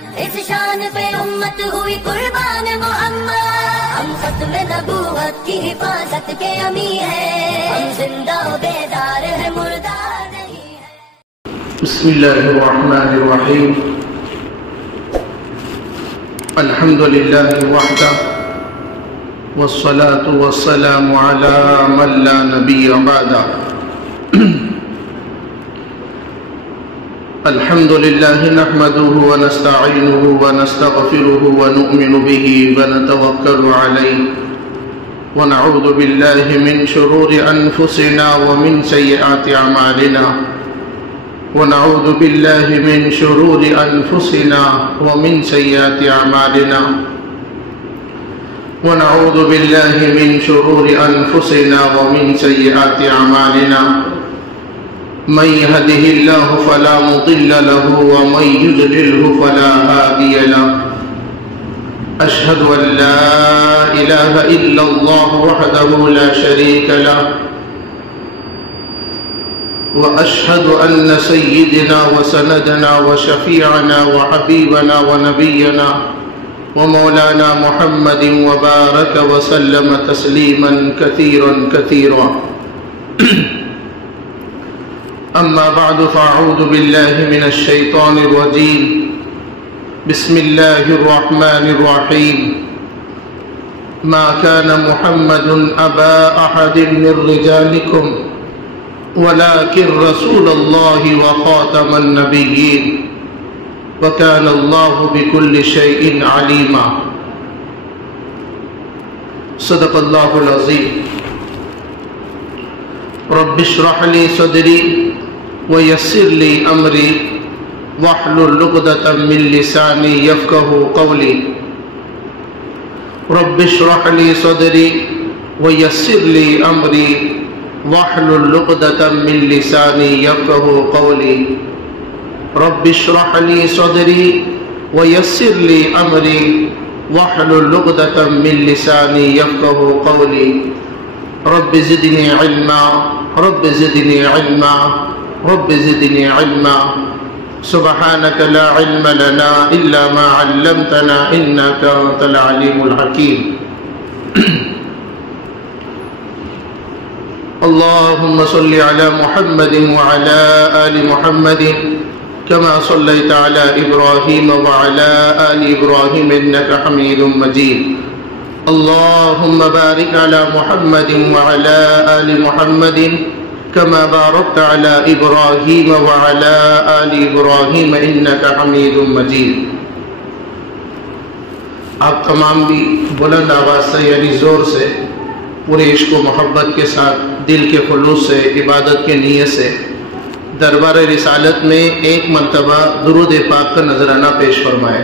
اس شان پہ امت ہوئی قربان محمد، ہم ختم نبوت کی حفاظت کے امی ہیں، ہم زندہ و بیدار ہے مردہ نہیں ہے۔ بسم اللہ الرحمن الرحیم، الحمد للہ وحدہ والصلاة والسلام على من لا نبی بعدہ۔ الحمد لله نحمده ونستعينه ونستغفره ونؤمن به ونتوكل عليه ونعوذ بالله من شرور أنفسنا ومن سيئات أعمالنا ونعوذ بالله من شرور أنفسنا ومن سيئات أعمالنا ونعوذ بالله من شرور أنفسنا ومن سيئات أعمالنا من يهده الله فلا مضل له ومن يضلله فلا هادي له، أشهد أن لا إله إلا الله وحده لا شريك له، وأشهد أن سيدنا وسندنا وشفيعنا وحبيبنا ونبينا ومولانا محمد وبارك وسلم تسليما كثيرا كثيرا۔ أما بعد فأعوذ بالله من الشيطان الرجيم، بسم الله الرحمن الرحيم، ما كان محمد أبا أحد من رجالكم ولكن رسول الله وخاتم النبيين وكان الله بكل شيء عليما۔ صدق الله العظيم۔ رب اشرح لي صدري ويسر لي أمري واحلل عقدة من لساني يفقهوا قولي۔ رب اشرح لي صدري ويسر لي أمري واحلل عقدة من لساني يفقهوا قولي۔ رب اشرح لي صدري ويسر لي أمري واحلل عقدة من لساني يفقهوا قولي۔ رب زدني علما، رب زدني علما، رب زدني علما، سبحانك لا علم لنا إلا ما علمتنا إنك أنت العليم الحكيم۔ اللهم صل على محمد وعلى آل محمد كما صليت على إبراهيم وعلى آل إبراهيم إنك حميد مجيد۔ اللهم بارك على محمد وعلى آل محمد كما باركت على إبراهيم وعلى آل إبراهيم إنك حميد مجيد۔ آپ تمام بھی بلند آواز سے یعنی زور سے پورے عشق و محبت کے ساتھ دل کے خلوص سے عبادت کے نیت سے دربار رسالت میں ایک مرتبہ درود پاک کا نذرانہ پیش فرمائے۔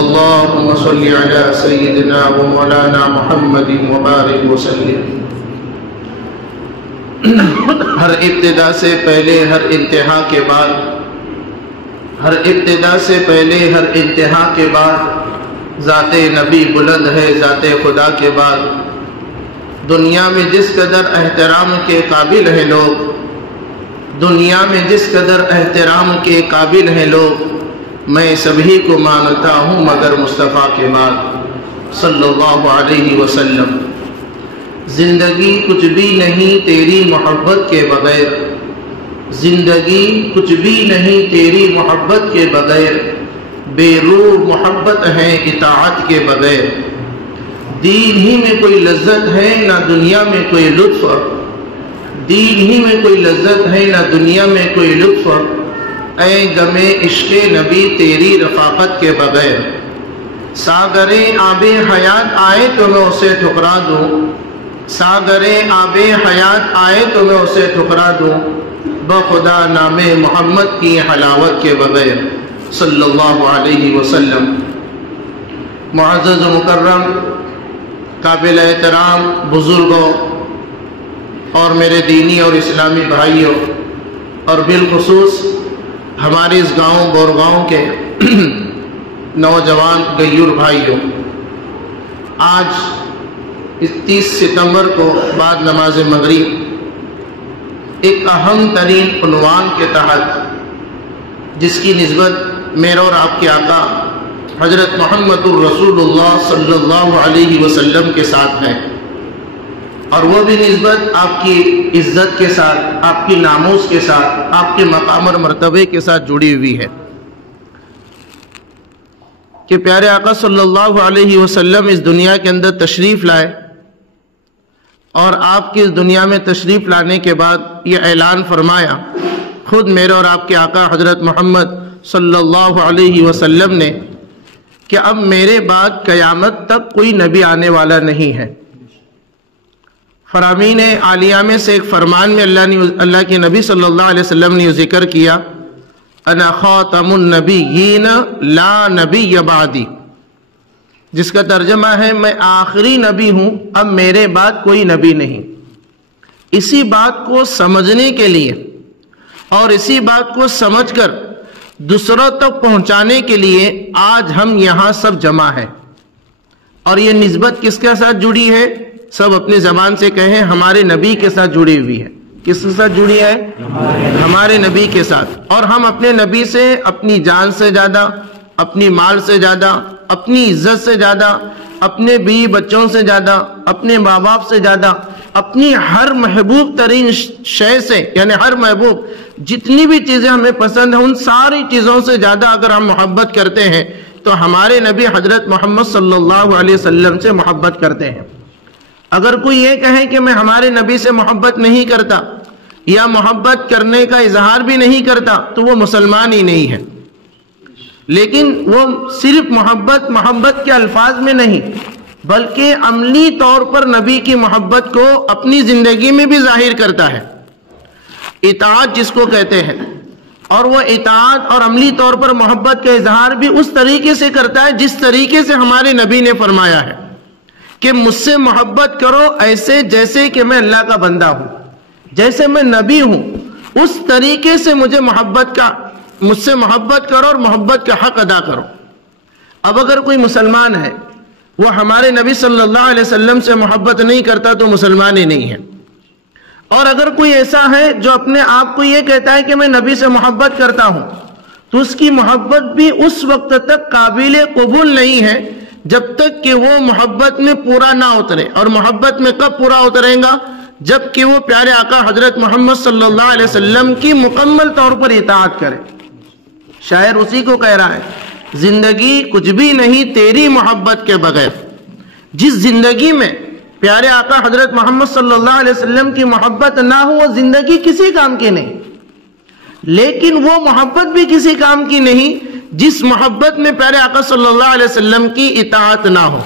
اللہم صلی علی سیدنا و مولانا محمد وبارک وسلم۔ ہر ابتدا سے پہلے ہر انتہا کے بعد، ہر ابتدا سے پہلے ہر انتہا کے بعد ذات نبی بلند ہے ذات خدا کے بعد۔ دنیا میں جس قدر احترام کے قابل ہیں لوگ، دنیا میں جس قدر احترام کے قابل ہیں لوگ، میں سبھی کو مانتا ہوں مگر مصطفیٰ کے بعد صلی اللہ علیہ وسلم۔ زندگی کچھ بھی نہیں تیری محبت کے بغیر، زندگی کچھ بھی نہیں تیری محبت کے بغیر، بے روح محبت ہے اطاعت کے بغیر۔ دین ہی میں کوئی لذت ہے نہ دنیا میں کوئی لطف، دین ہی میں کوئی لذت ہے نہ دنیا میں کوئی لطف، اے غم عشق نبی تیری رفاقت کے بغیر۔ ساگر آب حیات آئے تو میں اسے ٹھکرا دوں، ساگر آب حیات آئے تو میں اسے ٹھکرا دوں، بخدا نام محمد کی حلاوت کے بغیر صلی اللہ علیہ وسلم۔ معزز و مکرم قابل احترام بزرگوں اور میرے دینی اور اسلامی بھائیوں، اور بالخصوص ہمارے اس گاؤں بورگاؤں کے نوجوان غیور بھائیوں، آج 30 ستمبر کو بعد نماز مغرب ایک اہم ترین عنوان کے تحت جس کی نسبت میرے اور آپ کے آقا حضرت محمد الرسول صلی اللہ علیہ وسلم کے ساتھ ہے، اور وہ بھی نسبت آپ کی عزت کے ساتھ، آپ کی ناموس کے ساتھ، آپ کے مقام اور مرتبے کے ساتھ جڑی ہوئی ہے کہ پیارے آقا صلی اللہ علیہ وسلم اس دنیا کے اندر تشریف لائے، اور آپ کی اس دنیا میں تشریف لانے کے بعد یہ اعلان فرمایا خود میرے اور آپ کے آقا حضرت محمد صلی اللہ علیہ وسلم نے کہ اب میرے بعد قیامت تک کوئی نبی آنے والا نہیں ہے۔ فرامین عالیہ میں سے ایک فرمان میں اللہ کے نبی صلی اللہ علیہ وسلم نے یہ ذکر کیا، انا خاتم النبیین لا نبی بعدی، جس کا ترجمہ ہے میں آخری نبی ہوں، اب میرے بعد کوئی نبی نہیں۔ اسی بات کو سمجھنے کے لیے اور اسی بات کو سمجھ کر دوسروں تک پہنچانے کے لیے آج ہم یہاں سب جمع ہیں، اور یہ نسبت کس کے ساتھ جڑی ہے؟ سب اپنی زبان سے کہیں، ہمارے نبی کے ساتھ جڑی ہوئی ہے۔ کس کے ساتھ جڑی ہے؟ ہمارے نبی کے ساتھ۔ اور ہم اپنے نبی سے اپنی جان سے زیادہ، اپنی مال سے زیادہ، اپنی عزت سے زیادہ، اپنے بیوی بچوں سے زیادہ، اپنے ماں باپ سے زیادہ، اپنی ہر محبوب ترین شے سے، یعنی ہر محبوب جتنی بھی چیزیں ہمیں پسند ہیں ان ساری چیزوں سے زیادہ اگر ہم محبت کرتے ہیں تو ہمارے نبی حضرت محمد صلی اللہ علیہ وسلم سے محبت کرتے ہیں۔ اگر کوئی یہ کہے کہ میں ہمارے نبی سے محبت نہیں کرتا یا محبت کرنے کا اظہار بھی نہیں کرتا تو وہ مسلمان ہی نہیں ہے۔ لیکن وہ صرف محبت کے الفاظ میں نہیں بلکہ عملی طور پر نبی کی محبت کو اپنی زندگی میں بھی ظاہر کرتا ہے، اطاعت جس کو کہتے ہیں، اور وہ اطاعت اور عملی طور پر محبت کا اظہار بھی اس طریقے سے کرتا ہے جس طریقے سے ہمارے نبی نے فرمایا ہے کہ مجھ سے محبت کرو ایسے جیسے کہ میں اللہ کا بندہ ہوں، جیسے میں نبی ہوں اس طریقے سے مجھ سے محبت کرو اور محبت کا حق ادا کرو۔ اب اگر کوئی مسلمان ہے وہ ہمارے نبی صلی اللہ علیہ وسلم سے محبت نہیں کرتا تو مسلمان ہی نہیں ہے، اور اگر کوئی ایسا ہے جو اپنے آپ کو یہ کہتا ہے کہ میں نبی سے محبت کرتا ہوں تو اس کی محبت بھی اس وقت تک قابل قبول نہیں ہے جب تک کہ وہ محبت میں پورا نہ اترے، اور محبت میں کب پورا اترے گا؟ جب کہ وہ پیارے آقا حضرت محمد صلی اللہ علیہ وسلم کی مکمل طور پر اطاعت کرے۔ شاعر اسی کو کہہ رہا ہے، زندگی کچھ بھی نہیں تیری محبت کے بغیر۔ جس زندگی میں پیارے آقا حضرت محمد صلی اللہ علیہ وسلم کی محبت نہ ہو وہ زندگی کسی کام کی نہیں، لیکن وہ محبت بھی کسی کام کی نہیں جس محبت میں پیارے آقا صلی اللہ علیہ وسلم کی اطاعت نہ ہو۔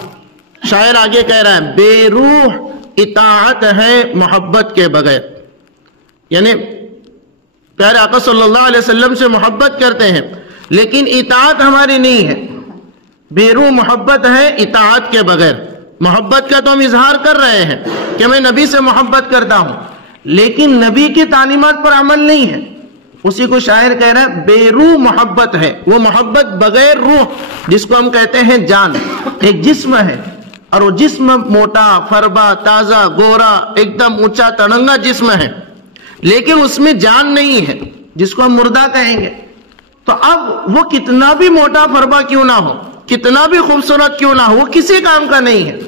شاعر آگے کہہ رہا ہے، بے روح اطاعت ہے محبت کے بغیر، یعنی پیارے آقا صلی اللہ علیہ وسلم سے محبت کرتے ہیں لیکن اطاعت ہماری نہیں ہے، بے روح محبت ہے اطاعت کے بغیر۔ محبت کا تو ہم اظہار کر رہے ہیں کہ میں نبی سے محبت کرتا ہوں لیکن نبی کی تعلیمات پر عمل نہیں ہے، اسی کو شاعر کہہ رہا ہے بے روح محبت ہے، وہ محبت بغیر روح جس کو ہم کہتے ہیں جان۔ ایک جسم ہے اور وہ جسم موٹا فربا تازہ گورا ایک دم اونچا تڑنگا جسم ہے لیکن اس میں جان نہیں ہے جس کو ہم مردہ کہیں گے، تو اب وہ کتنا بھی موٹا فربا کیوں نہ ہو، کتنا بھی خوبصورت کیوں نہ ہو، وہ کسی کام کا نہیں ہے،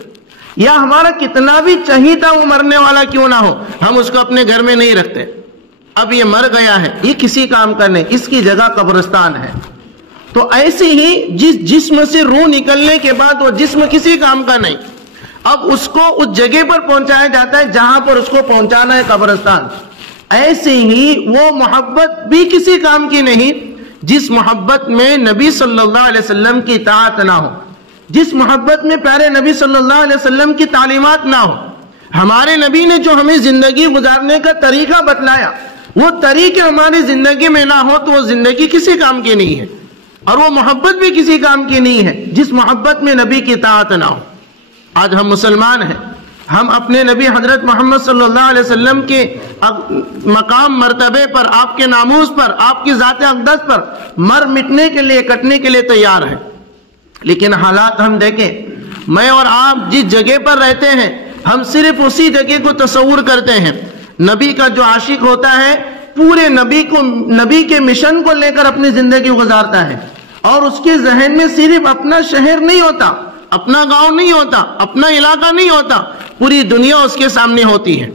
یا ہمارا کتنا بھی چہیتا وہ مرنے والا کیوں نہ ہو ہم اس کو اپنے گھر میں نہیں رکھتے۔ اب یہ مر گیا ہے، یہ کسی کام کا نہیں، اس کی جگہ قبرستان ہے۔ تو ایسے ہی جس جسم سے روح نکلنے کے بعد وہ جسم کسی کام کا نہیں، اب اس کو اس جگہ پر پہنچایا جاتا ہے جہاں پر اس کو پہنچانا ہے، قبرستان۔ ایسے ہی وہ محبت بھی کسی کام کی نہیں جس محبت میں نبی صلی اللہ علیہ وسلم کی اطاعت نہ ہو، جس محبت میں پیارے نبی صلی اللہ علیہ وسلم کی تعلیمات نہ ہو۔ ہمارے نبی نے جو ہمیں زندگی گزارنے کا طریقہ بتلایا وہ طریقے ہماری زندگی میں نہ ہو تو وہ زندگی کسی کام کی نہیں ہے، اور وہ محبت بھی کسی کام کی نہیں ہے جس محبت میں نبی کی اطاعت نہ ہو۔ آج ہم مسلمان ہیں، ہم اپنے نبی حضرت محمد صلی اللہ علیہ وسلم کے مقام مرتبے پر، آپ کے ناموس پر، آپ کی ذات اقدس پر مر مٹنے کے لیے کٹنے کے لیے تیار ہیں، لیکن حالات ہم دیکھیں، میں اور آپ جس جگہ پر رہتے ہیں ہم صرف اسی جگہ کو تصور کرتے ہیں۔ نبی کا جو عاشق ہوتا ہے پورے نبی کے مشن کو لے کر اپنی زندگی گزارتا ہے، اور اس کے ذہن میں صرف اپنا شہر نہیں ہوتا، اپنا گاؤں نہیں ہوتا، اپنا علاقہ نہیں ہوتا، پوری دنیا اس کے سامنے ہوتی ہے۔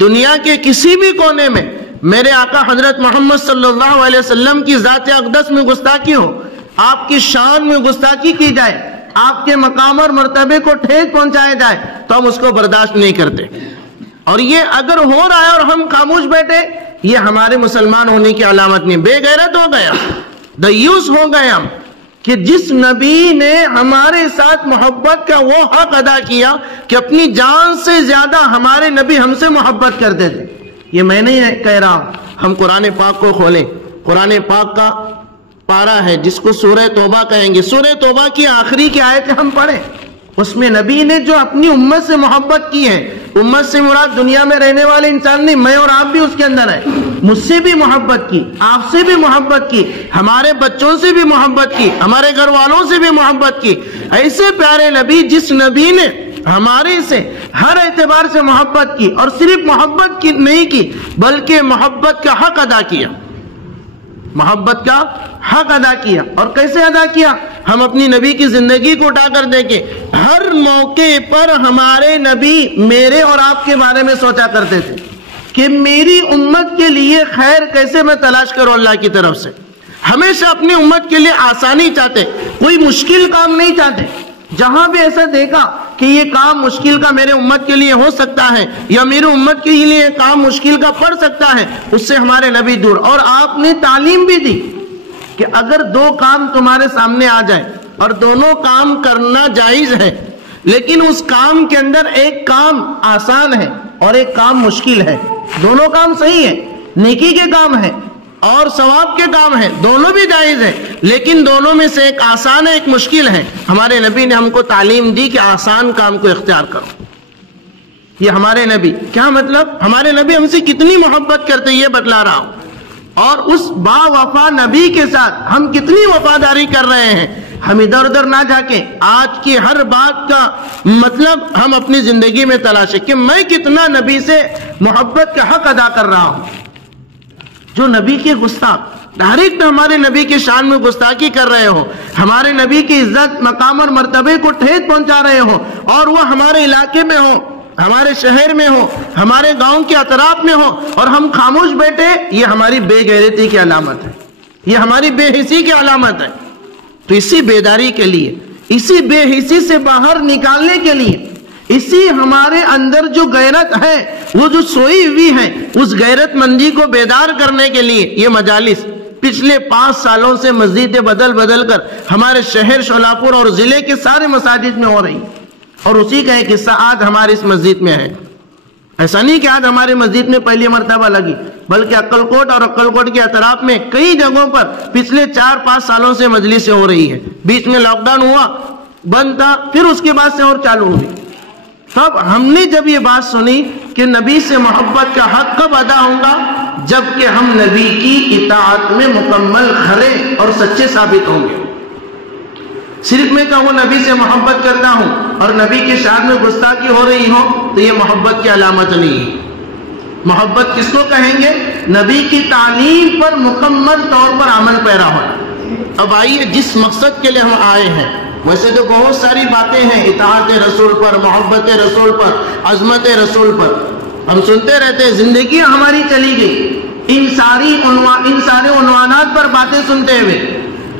دنیا کے کسی بھی کونے میں میرے آقا حضرت محمد صلی اللہ علیہ وسلم کی ذات اقدس میں گستاخی ہو، آپ کی شان میں گستاخی کی جائے، آپ کے مقام اور مرتبے کو ٹھیس پہنچایا جائے تو ہم اس کو برداشت نہیں کرتے۔ اور یہ اگر ہو رہا ہے اور ہم خاموش بیٹھے، یہ ہمارے مسلمان ہونے کی علامت نہیں، بے غیرت ہو گیا، دیوس ہو گئے ہم، کہ جس نبی نے ہمارے ساتھ محبت کا وہ حق ادا کیا کہ اپنی جان سے زیادہ ہمارے نبی ہم سے محبت کرتے تھے۔ یہ میں نہیں کہہ رہا ہوں، ہم قرآن پاک کو کھولیں، قرآن پاک کا پارہ ہے جس کو سورہ توبہ کہیں گے، سورہ توبہ کی آخری کی آیت ہم پڑھیں، اس میں نبی نے جو اپنی امت سے محبت کی ہے، امت سے مراد دنیا میں رہنے والے انسان نہیں، میں اور آپ بھی اس کے اندر ہیں، مجھ سے بھی محبت کی، آپ سے بھی محبت کی، ہمارے بچوں سے بھی محبت کی، ہمارے گھر والوں سے بھی محبت کی۔ ایسے پیارے نبی، جس نبی نے ہمارے سے ہر اعتبار سے محبت کی، اور صرف محبت کی نہیں کی بلکہ محبت کا حق ادا کیا، محبت کا حق ادا کیا۔ اور کیسے ادا کیا؟ ہم اپنی نبی کی زندگی کو اٹھا کر دیکھیں، ہر موقع پر ہمارے نبی میرے اور آپ کے بارے میں سوچا کرتے تھے کہ میری امت کے لیے خیر کیسے میں تلاش کروں اللہ کی طرف سے۔ ہمیشہ اپنی امت کے لیے آسانی چاہتے، کوئی مشکل کام نہیں چاہتے۔ جہاں بھی ایسا دیکھا کہ یہ کام مشکل کا میرے امت کے لیے ہو سکتا ہے یا میری امت کے لیے یہ کام مشکل کا پڑ سکتا ہے، اس سے ہمارے نبی دور۔ اور آپ نے تعلیم بھی دی کہ اگر دو کام تمہارے سامنے آ جائے اور دونوں کام کرنا جائز ہے، لیکن اس کام کے اندر ایک کام آسان ہے اور ایک کام مشکل ہے، دونوں کام صحیح ہے، نیکی کے کام ہے اور ثواب کے کام ہیں، دونوں بھی جائز ہیں، لیکن دونوں میں سے ایک آسان ہے، ایک مشکل ہے۔ ہمارے نبی نے ہم کو تعلیم دی کہ آسان کام کو اختیار کرو۔ یہ ہمارے نبی، کیا مطلب؟ ہمارے نبی ہم سے کتنی محبت کرتے یہ بتلا رہا ہوں، اور اس با وفا نبی کے ساتھ ہم کتنی وفاداری کر رہے ہیں۔ ہم ادھر ادھر نہ جا کے آج کی ہر بات کا مطلب ہم اپنی زندگی میں تلاشیں کہ میں کتنا نبی سے محبت کا حق ادا کر رہا ہوں۔ جو نبی کے گستاخ ڈائریکٹ ہمارے نبی کے شان میں گستاخی کر رہے ہو، ہمارے نبی کی عزت، مقام اور مرتبے کو ٹھیس پہنچا رہے ہو، اور وہ ہمارے علاقے میں ہو، ہمارے شہر میں ہو، ہمارے گاؤں کے اطراف میں ہو، اور ہم خاموش بیٹھے، یہ ہماری بے غیرتی کی علامت ہے، یہ ہماری بے حسی کی علامت ہے۔ تو اسی بیداری کے لیے، اسی بے حسی سے باہر نکالنے کے لیے، اسی ہمارے اندر جو غیرت ہے وہ جو سوئی ہوئی ہے، اس غیرت مندی کو بیدار کرنے کے لیے یہ مجالس پچھلے 5 سالوں سے مسجدیں بدل بدل کر ہمارے شہر شولاپور اور ضلع کے سارے مساجد میں ہو رہی، اور اسی کا ایک حصہ آج ہماری اس مسجد میں ہے۔ ایسا نہیں کہ آج ہماری مسجد میں پہلی مرتبہ لگی، بلکہ عقل کوٹ اور عقل کوٹ کے اطراف میں کئی جگہوں پر پچھلے 4-5 سالوں سے مجلسیں ہو رہی ہے۔ بیچ میں لاک ڈاؤن ہوا، بند تھا، پھر اس کے بعد سے اور چالو ہوئی۔ تب ہم نے جب یہ بات سنی کہ نبی سے محبت کا حق کب ادا ہوگا، جبکہ ہم نبی کی اطاعت میں مکمل کھرے اور سچے ثابت ہوں گے۔ صرف میں کہوں نبی سے محبت کرتا ہوں اور نبی کے شان میں گستاخی ہو رہی ہو تو یہ محبت کی علامت نہیں ہے۔ محبت کس کو کہیں گے؟ نبی کی تعلیم پر مکمل طور پر عمل پیرا ہونا۔ اب آئیے جس مقصد کے لیے ہم آئے ہیں، ویسے تو بہت ساری باتیں ہیں، اطاعت رسول پر، محبت رسول پر، عظمت رسول پر ہم سنتے رہتے ہیں، زندگی ہماری چلی گئی ان سارے عنوانات پر باتیں سنتے ہوئے۔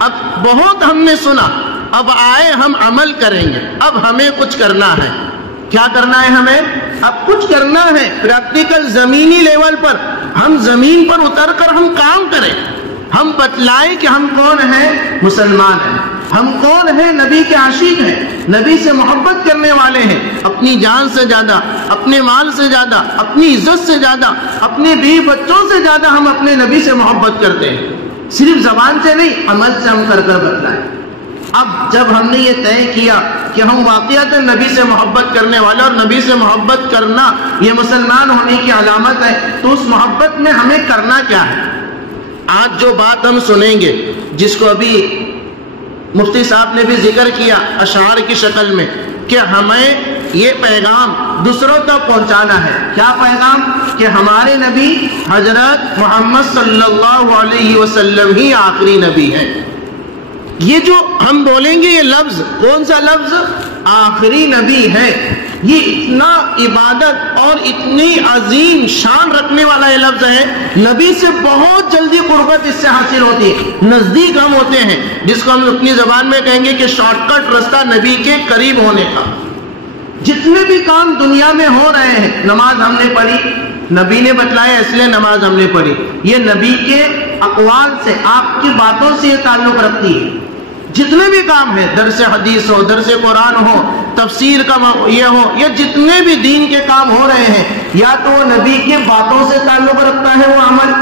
اب بہت ہم نے سنا، اب آئے ہم عمل کریں گے، اب ہمیں کچھ کرنا ہے۔ کیا کرنا ہے ہمیں؟ اب کچھ کرنا ہے پریکٹیکل، زمینی لیول پر، ہم زمین پر اتر کر ہم کام کریں، ہم بتلائیں کہ ہم کون ہیں، مسلمان ہیں، ہم کون ہیں، نبی کے عاشق ہیں، نبی سے محبت کرنے والے ہیں، اپنی جان سے زیادہ، اپنے مال سے زیادہ، اپنی عزت سے زیادہ، اپنے بیوی بچوں سے زیادہ ہم اپنے نبی سے محبت کرتے ہیں۔ صرف زبان سے نہیں، عمل سے ہم کر کر بتلائیں۔ اب جب ہم نے یہ طے کیا کہ ہم واقعات نبی سے محبت کرنے والے، اور نبی سے محبت کرنا یہ مسلمان ہونے کی علامت ہے، تو اس محبت میں ہمیں کرنا کیا ہے؟ آج جو بات ہم سنیں گے، جس کو ابھی مفتی صاحب نے بھی ذکر کیا اشعار کی شکل میں، کہ ہمیں یہ پیغام دوسروں تک پہنچانا ہے۔ کیا پیغام؟ کہ ہمارے نبی حضرت محمد صلی اللہ علیہ وسلم ہی آخری نبی ہیں۔ یہ جو ہم بولیں گے یہ لفظ کون سا لفظ؟ آخری نبی ہے. یہ اتنا عبادت اور اتنی عظیم شان رکھنے والا یہ لفظ ہے. نبی سے بہت جلدی قربت اس سے حاصل ہوتی ہے، نزدیک ہم ہوتے ہیں، جس کو ہم اپنی زبان میں کہیں گے کہ شارٹ کٹ رستہ نبی کے قریب ہونے کا. جتنے بھی کام دنیا میں ہو رہے ہیں، نماز ہم نے پڑھی، نبی نے بتلایا اس لیے نماز ہم نے پڑھی. یہ نبی کے اقوال سے، آپ کی باتوں سے یہ تعلق رکھتی ہے. جتنے بھی کام ہیں، درس حدیث ہو، درس قرآن ہو، تفسیر کا یہ ہو، یا جتنے بھی دین کے کام ہو رہے ہیں، یا تو وہ نبی کے باتوں سے تعلق رکھتا ہے وہ عمل،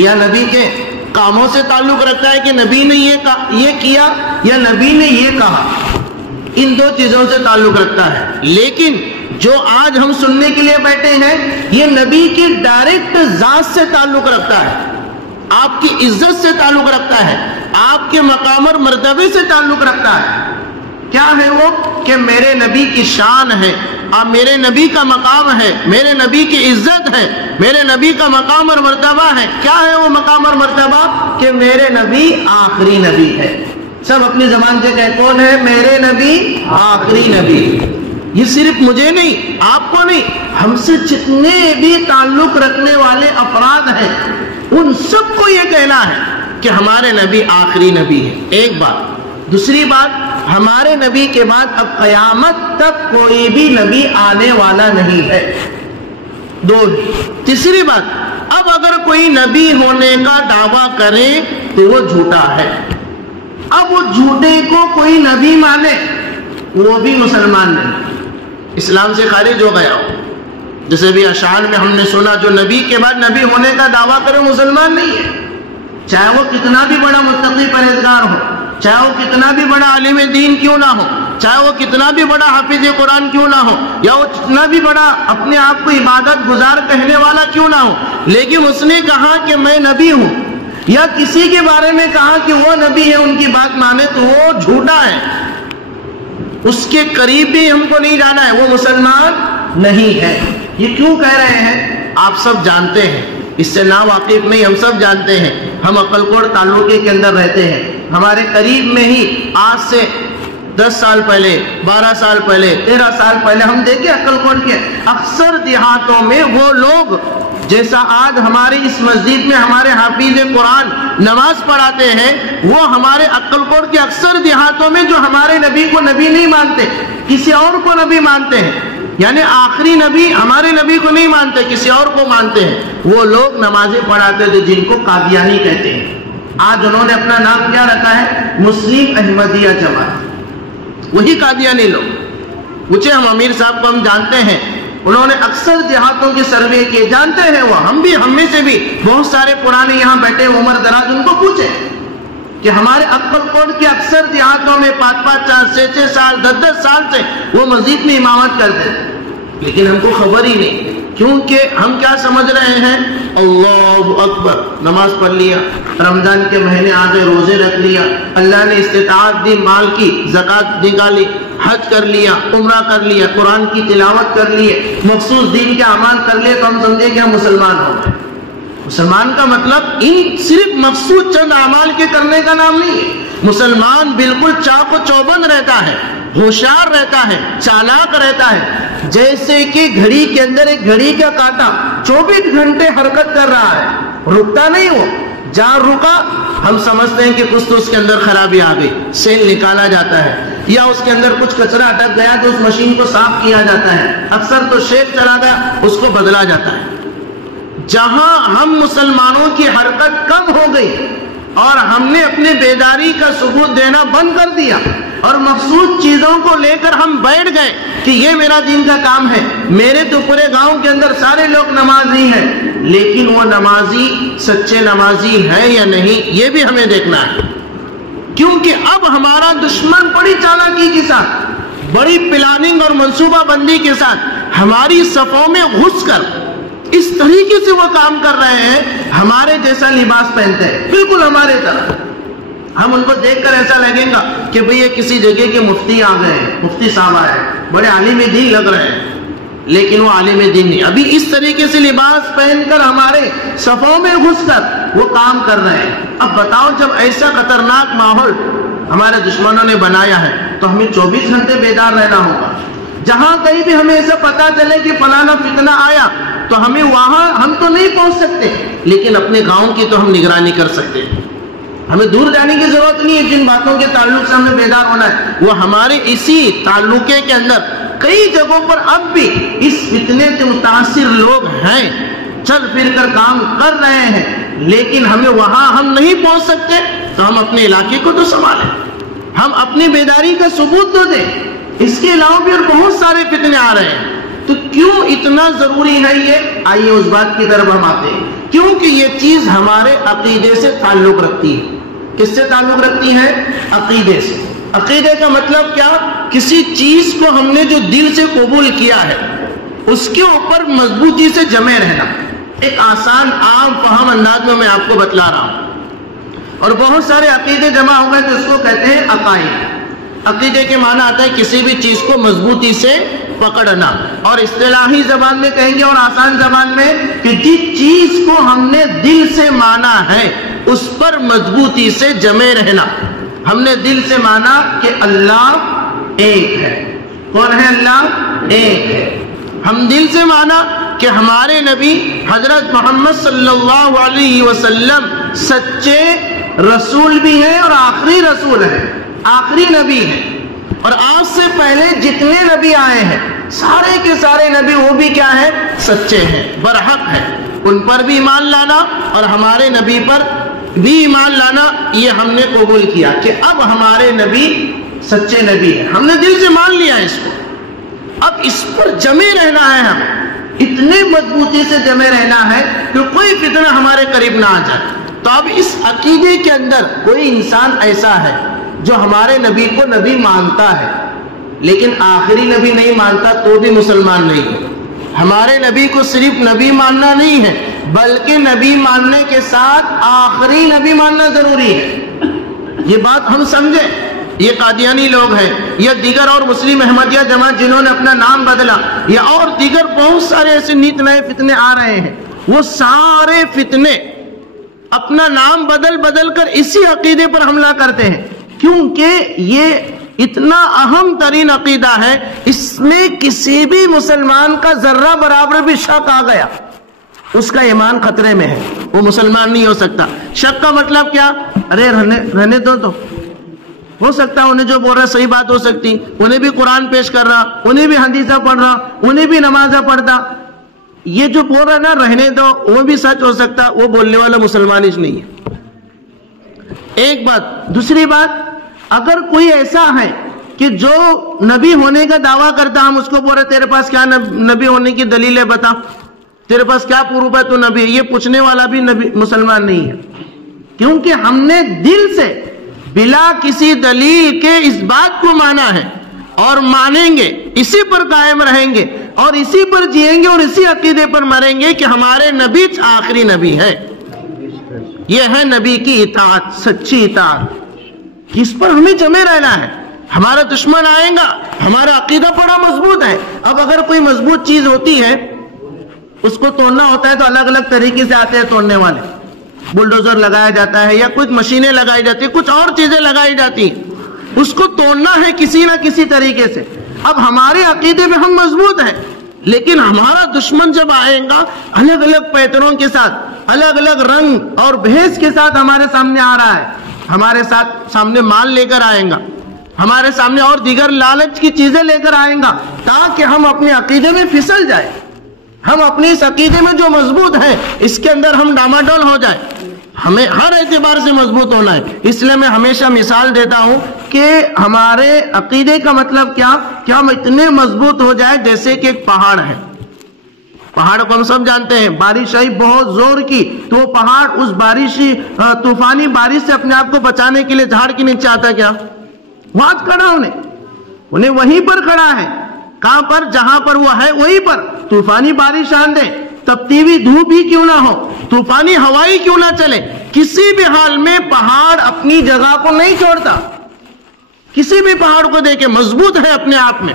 یا نبی کے کاموں سے تعلق رکھتا ہے کہ نبی نے یہ کیا یا نبی نے یہ کہا. ان دو چیزوں سے تعلق رکھتا ہے. لیکن جو آج ہم سننے کے لیے بیٹھے ہیں، یہ نبی کی ڈائریکٹ ذات سے تعلق رکھتا ہے، آپ کی عزت سے تعلق رکھتا ہے، آپ کے مقام اور مرتبے سے تعلق رکھتا ہے. کیا ہے وہ؟ کہ میرے نبی کی شان ہے، میرے نبی کا مقام ہے، میرے نبی کی عزت ہے، میرے نبی کا مقام اور مرتبہ ہے. کیا ہے وہ مقام اور مرتبہ؟ کہ میرے نبی آخری نبی ہے. سب اپنی زبان سے کہیں، کون ہے؟ میرے نبی آخری نبی. یہ صرف مجھے نہیں، آپ کو نہیں، ہم سے جتنے بھی تعلق رکھنے والے افراد ہیں ان سب کو یہ کہنا ہے کہ ہمارے نبی آخری نبی ہے. ایک بات. دوسری بات، ہمارے نبی کے بعد اب قیامت تک کوئی بھی نبی آنے والا نہیں ہے. دو. تیسری بات، اب اگر کوئی نبی ہونے کا دعویٰ کرے تو وہ جھوٹا ہے. اب وہ جھوٹے کو کوئی نبی مانے وہ بھی مسلمان نہیں، اسلام سے خارج ہو گیا ہو. جیسے بھی اشعار میں ہم نے سنا، جو نبی کے بعد نبی ہونے کا دعویٰ کرے مسلمان نہیں ہے، چاہے وہ کتنا بھی بڑا متقی پرہیزگار ہو، چاہے وہ کتنا بھی بڑا عالم دین کیوں نہ ہو، چاہے وہ کتنا بھی بڑا حافظ قرآن کیوں نہ ہو، یا وہ کتنا بھی بڑا اپنے آپ کو عبادت گزار کہنے والا کیوں نہ ہو. لیکن اس نے کہا کہ میں نبی ہوں، یا کسی کے بارے میں کہا کہ وہ نبی ہے، ان کی بات مانے تو وہ جھوٹا ہے. اس کے قریب بھی ہم کو نہیں جانا ہے، وہ مسلمان نہیں ہے. یہ کیوں کہہ رہے ہیں؟ آپ سب جانتے ہیں، اس سے نا واقف نہیں، ہم سب جانتے ہیں. ہم عقلکوٹ تعلقے کے اندر رہتے ہیں. ہمارے قریب میں ہی آج سے 10 سال پہلے، 12 سال پہلے، 13 سال پہلے ہم دیکھیں عقلکوٹ کے اکثر دیہاتوں میں وہ لوگ جیسا آج ہماری اس مسجد میں ہمارے حافظ قرآن نماز پڑھاتے ہیں، وہ ہمارے عقلکوٹ کے اکثر دیہاتوں میں جو ہمارے نبی کو نبی نہیں مانتے، کسی اور کو نبی مانتے ہیں، یعنی آخری نبی ہمارے نبی کو نہیں مانتے، کسی اور کو مانتے ہیں، وہ لوگ نمازیں پڑھاتے تھے جن کو قادیانی کہتے ہیں. آج انہوں نے اپنا نام کیا رکھا ہے؟ مسلم احمدیہ جماعت. وہی قادیانی لوگ. پوچھے ہم امیر صاحب کو ہم جانتے ہیں، انہوں نے اکثر دیہاتوں کے سروے کیے، جانتے ہیں وہ، ہم میں سے بھی بہت سارے پرانے یہاں بیٹھے عمر دراز، ان کو پوچھے کہ ہمارے عقلکوٹ کے اکثر دیہاتوں میں 5-5, 4-6 سال، 10-10 سال سے وہ مسجد میں امامت کرتے تھے، لیکن ہم کو خبر ہی نہیں. کیونکہ ہم کیا سمجھ رہے ہیں؟ اللہ اکبر، نماز پڑھ لیا، رمضان کے مہینے آگے روزے رکھ لیا، اللہ نے استطاعت دی، مال کی زکات نکالی، حج کر لیا، عمرہ کر لیا، قرآن کی تلاوت کر لیے، مخصوص دین کے اعمال کر لیے تو ہم سمجھے کہ ہم مسلمان ہو گئے. مسلمان کا مطلب ان صرف مخصوص چند اعمال کے کرنے کا نام نہیں ہے. مسلمان بالکل چاق و چوبند رہتا ہے، ہوشیار رہتا ہے، چالاک رہتا ہے. جیسے کہ گھڑی کے اندر ایک گھڑی کا کانٹا 24 گھنٹے حرکت کر رہا ہے، رکتا نہیں. وہ جہاں رکا ہم سمجھتے ہیں کہ کچھ تو اس کے اندر خرابی آ گئی، سیل نکالا جاتا ہے، یا اس کے اندر کچھ کچرا اٹک گیا تو اس مشین کو صاف کیا جاتا ہے. اکثر تو شیک چلا گیا، اس کو بدلا جاتا ہے. جہاں ہم مسلمانوں کی حرکت کم ہو گئی اور ہم نے اپنے بیداری کا ثبوت دینا بند کر دیا اور مخصوص چیزوں کو لے کر ہم بیٹھ گئے کہ یہ میرا دین کا کام ہے. میرے تو پورے گاؤں کے اندر سارے لوگ نمازی ہیں، لیکن وہ نمازی سچے نمازی ہے یا نہیں یہ بھی ہمیں دیکھنا ہے. کیونکہ اب ہمارا دشمن بڑی چالاکی کے ساتھ، بڑی پلاننگ اور منصوبہ بندی کے ساتھ ہماری صفوں میں گھس کر اس طریقے سے وہ کام کر رہے ہیں. ہمارے جیسا لباس پہنتے ہیں، بالکل ہمارے طرح. ہم ان کو دیکھ کر ایسا لگے گا کہ بھئی یہ کسی جگہ کے مفتی آ گئے ہیں، مفتی صاحب آئے ہیں، بڑے عالم دین لگ رہے ہیں، لیکن وہ عالم دین نہیں. ابھی اس طریقے سے لباس پہن کر ہمارے صفوں میں گھس کر وہ کام کر رہے ہیں۔ اب بتاؤ جب ایسا خطرناک ماحول ہمارے دشمنوں نے بنایا ہے تو ہمیں 24 گھنٹے بیدار رہنا ہوگا۔ جہاں کہیں بھی ہمیں ایسا پتا چلے کہ فلانا فتنہ آیا تو ہمیں وہاں ہم تو نہیں پہنچ سکتے، لیکن اپنے گاؤں کی تو ہم نگرانی کر سکتے ہیں۔ ہمیں دور جانے کی ضرورت نہیں ہے، جن باتوں کے تعلق سے ہمیں بیدار ہونا ہے وہ ہمارے اسی تعلقے کے اندر کئی جگہوں پر اب بھی اس فتنے سے متاثر لوگ ہیں، چل پھر کر کام کر رہے ہیں، لیکن ہمیں وہاں ہم نہیں پہنچ سکتے تو ہم اپنے علاقے کو تو سنبھالیں، ہم اپنی بیداری کا ثبوت تو دیں۔ اس کے علاوہ بھی اور بہت سارے فتنے آ رہے ہیں، تو کیوں اتنا ضروری ہے یہ؟ آئیے اس بات کی طرف ہم آتے ہیں، کیونکہ یہ چیز ہمارے عقیدے سے تعلق رکھتی ہے۔ کس سے تعلق رکھتی ہے؟ عقیدے سے۔ عقیدے کا مطلب کیا؟ کسی چیز کو ہم نے جو دل سے قبول کیا ہے اس کے اوپر مضبوطی سے جمے رہنا۔ ایک آسان عام فہم انداز میں آپ کو بتلا رہا ہوں، اور بہت سارے عقیدے جمع ہو گئے تو اس کو کہتے ہیں عقائد۔ عقیدے کے معنی آتا ہے کسی بھی چیز کو مضبوطی سے پکڑنا، اور اصطلاحی زبان میں کہیں گے اور آسان زبان میں کہ جس چیز کو ہم نے دل سے مانا ہے اس پر مضبوطی سے جمے رہنا۔ ہم نے دل سے مانا کہ اللہ ایک ہے۔ کون ہے اللہ؟ ایک ہے۔ ہم دل سے مانا کہ ہمارے نبی حضرت محمد صلی اللہ علیہ وسلم سچے رسول بھی ہیں اور آخری رسول ہیں، آخری نبی ہیں، اور آج سے پہلے جتنے نبی آئے ہیں سارے کے سارے نبی وہ بھی کیا ہیں؟ سچے ہیں، برحق ہیں۔ ان پر بھی ایمان لانا اور ہمارے نبی پر بھی ایمان لانا یہ ہم نے قبول کیا کہ اب ہمارے نبی سچے نبی ہیں، ہم نے دل سے مان لیا اس کو۔ اب اس پر جمے رہنا ہے، ہم اتنے مضبوطی سے جمے رہنا ہے کہ کوئی فتنہ ہمارے قریب نہ آ جائے۔ تو اب اس عقیدے کے اندر کوئی انسان ایسا ہے جو ہمارے نبی کو نبی مانتا ہے لیکن آخری نبی نہیں مانتا تو بھی مسلمان نہیں ہے۔ ہمارے نبی کو صرف نبی ماننا نہیں ہے بلکہ نبی ماننے کے ساتھ آخری نبی ماننا ضروری ہے۔ یہ بات ہم سمجھیں۔ یہ قادیانی لوگ ہیں یا دیگر اور مسلم احمدیہ جماعت جنہوں نے اپنا نام بدلا یا اور دیگر بہت سارے ایسے نیت نئے فتنے آ رہے ہیں، وہ سارے فتنے اپنا نام بدل کر اسی عقیدے پر حملہ کرتے ہیں، کیونکہ یہ اتنا اہم ترین عقیدہ ہے، اس میں کسی بھی مسلمان کا ذرہ برابر بھی شک آ گیا اس کا ایمان خطرے میں ہے، وہ مسلمان نہیں ہو سکتا۔ شک کا مطلب کیا؟ ارے رہنے دو، تو ہو سکتا ہے انہیں جو بول رہا صحیح بات ہو سکتی، انہیں بھی قرآن پیش کر رہا، انہیں بھی حدیثہ پڑھ رہا، انہیں بھی نمازہ پڑھتا، یہ جو بول رہا نا رہنے دو وہ بھی سچ ہو سکتا، وہ بولنے والا مسلمان ہی نہیں ہے۔ ایک بات۔ دوسری بات، اگر کوئی ایسا ہے کہ جو نبی ہونے کا دعویٰ کرتا، ہم اس کو بول رہے تیرے پاس کیا نبی ہونے کی دلیل ہے بتا، تیرے پاس کیا پروف ہے تو نبی ہے، یہ پوچھنے والا بھی نبی مسلمان نہیں ہے، کیونکہ ہم نے دل سے بلا کسی دلیل کے اس بات کو مانا ہے اور مانیں گے، اسی پر قائم رہیں گے اور اسی پر جئیں گے اور اسی عقیدے پر مریں گے کہ ہمارے نبی آخری نبی ہے۔ یہ ہے نبی کی اطاعت، سچی اطاعت، اس پر ہمیں جمے رہنا ہے۔ ہمارا دشمن آئے گا، ہمارا عقیدہ بڑا مضبوط ہے، اب اگر کوئی مضبوط چیز ہوتی ہے اس کو توڑنا ہوتا ہے تو الگ الگ طریقے سے آتے ہیں توڑنے والے، بلڈوزر لگایا جاتا ہے یا کچھ مشینیں لگائی جاتی ہیں، کچھ اور چیزیں لگائی جاتی ہیں، اس کو توڑنا ہے کسی نہ کسی طریقے سے۔ اب ہمارے عقیدے میں ہم مضبوط ہیں، لیکن ہمارا دشمن جب آئے گا الگ الگ پیٹروں کے ساتھ، الگ الگ رنگ اور بھیس کے ساتھ ہمارے سامنے آ رہا ہے، ہمارے سامنے مال لے کر آئیں گا، ہمارے سامنے اور دیگر لالچ کی چیزیں لے کر آئیں گا، تاکہ ہم اپنے عقیدے میں پھسل جائیں، ہم اپنے اس عقیدے میں جو مضبوط ہیں اس کے اندر ہم ڈاماڈول ہو جائیں۔ ہمیں ہر اعتبار سے مضبوط ہونا ہے، اس لیے میں ہمیشہ مثال دیتا ہوں کہ ہمارے عقیدے کا مطلب کیا کہ ہم اتنے مضبوط ہو جائیں جیسے کہ ایک پہاڑ ہے۔ پہاڑ کو ہم سب جانتے ہیں، بارش آئی بہت زور کی تو وہ پہاڑ اس طوفانی بارش سے اپنے آپ کو بچانے کے لیے جھاڑ کے نیچے آتا کیا؟ وہاں کھڑا انہیں وہیں پر کھڑا ہے، کہاں پر؟ جہاں پر وہ ہے وہیں پر، طوفانی بارش آندے، تپتی ہوئی دھوپ ہی کیوں نہ ہو، طوفانی ہوائی کیوں نہ چلے، کسی بھی حال میں پہاڑ اپنی جگہ کو نہیں چھوڑتا، کسی بھی پہاڑ کو دیکھے مضبوط ہے اپنے آپ میں۔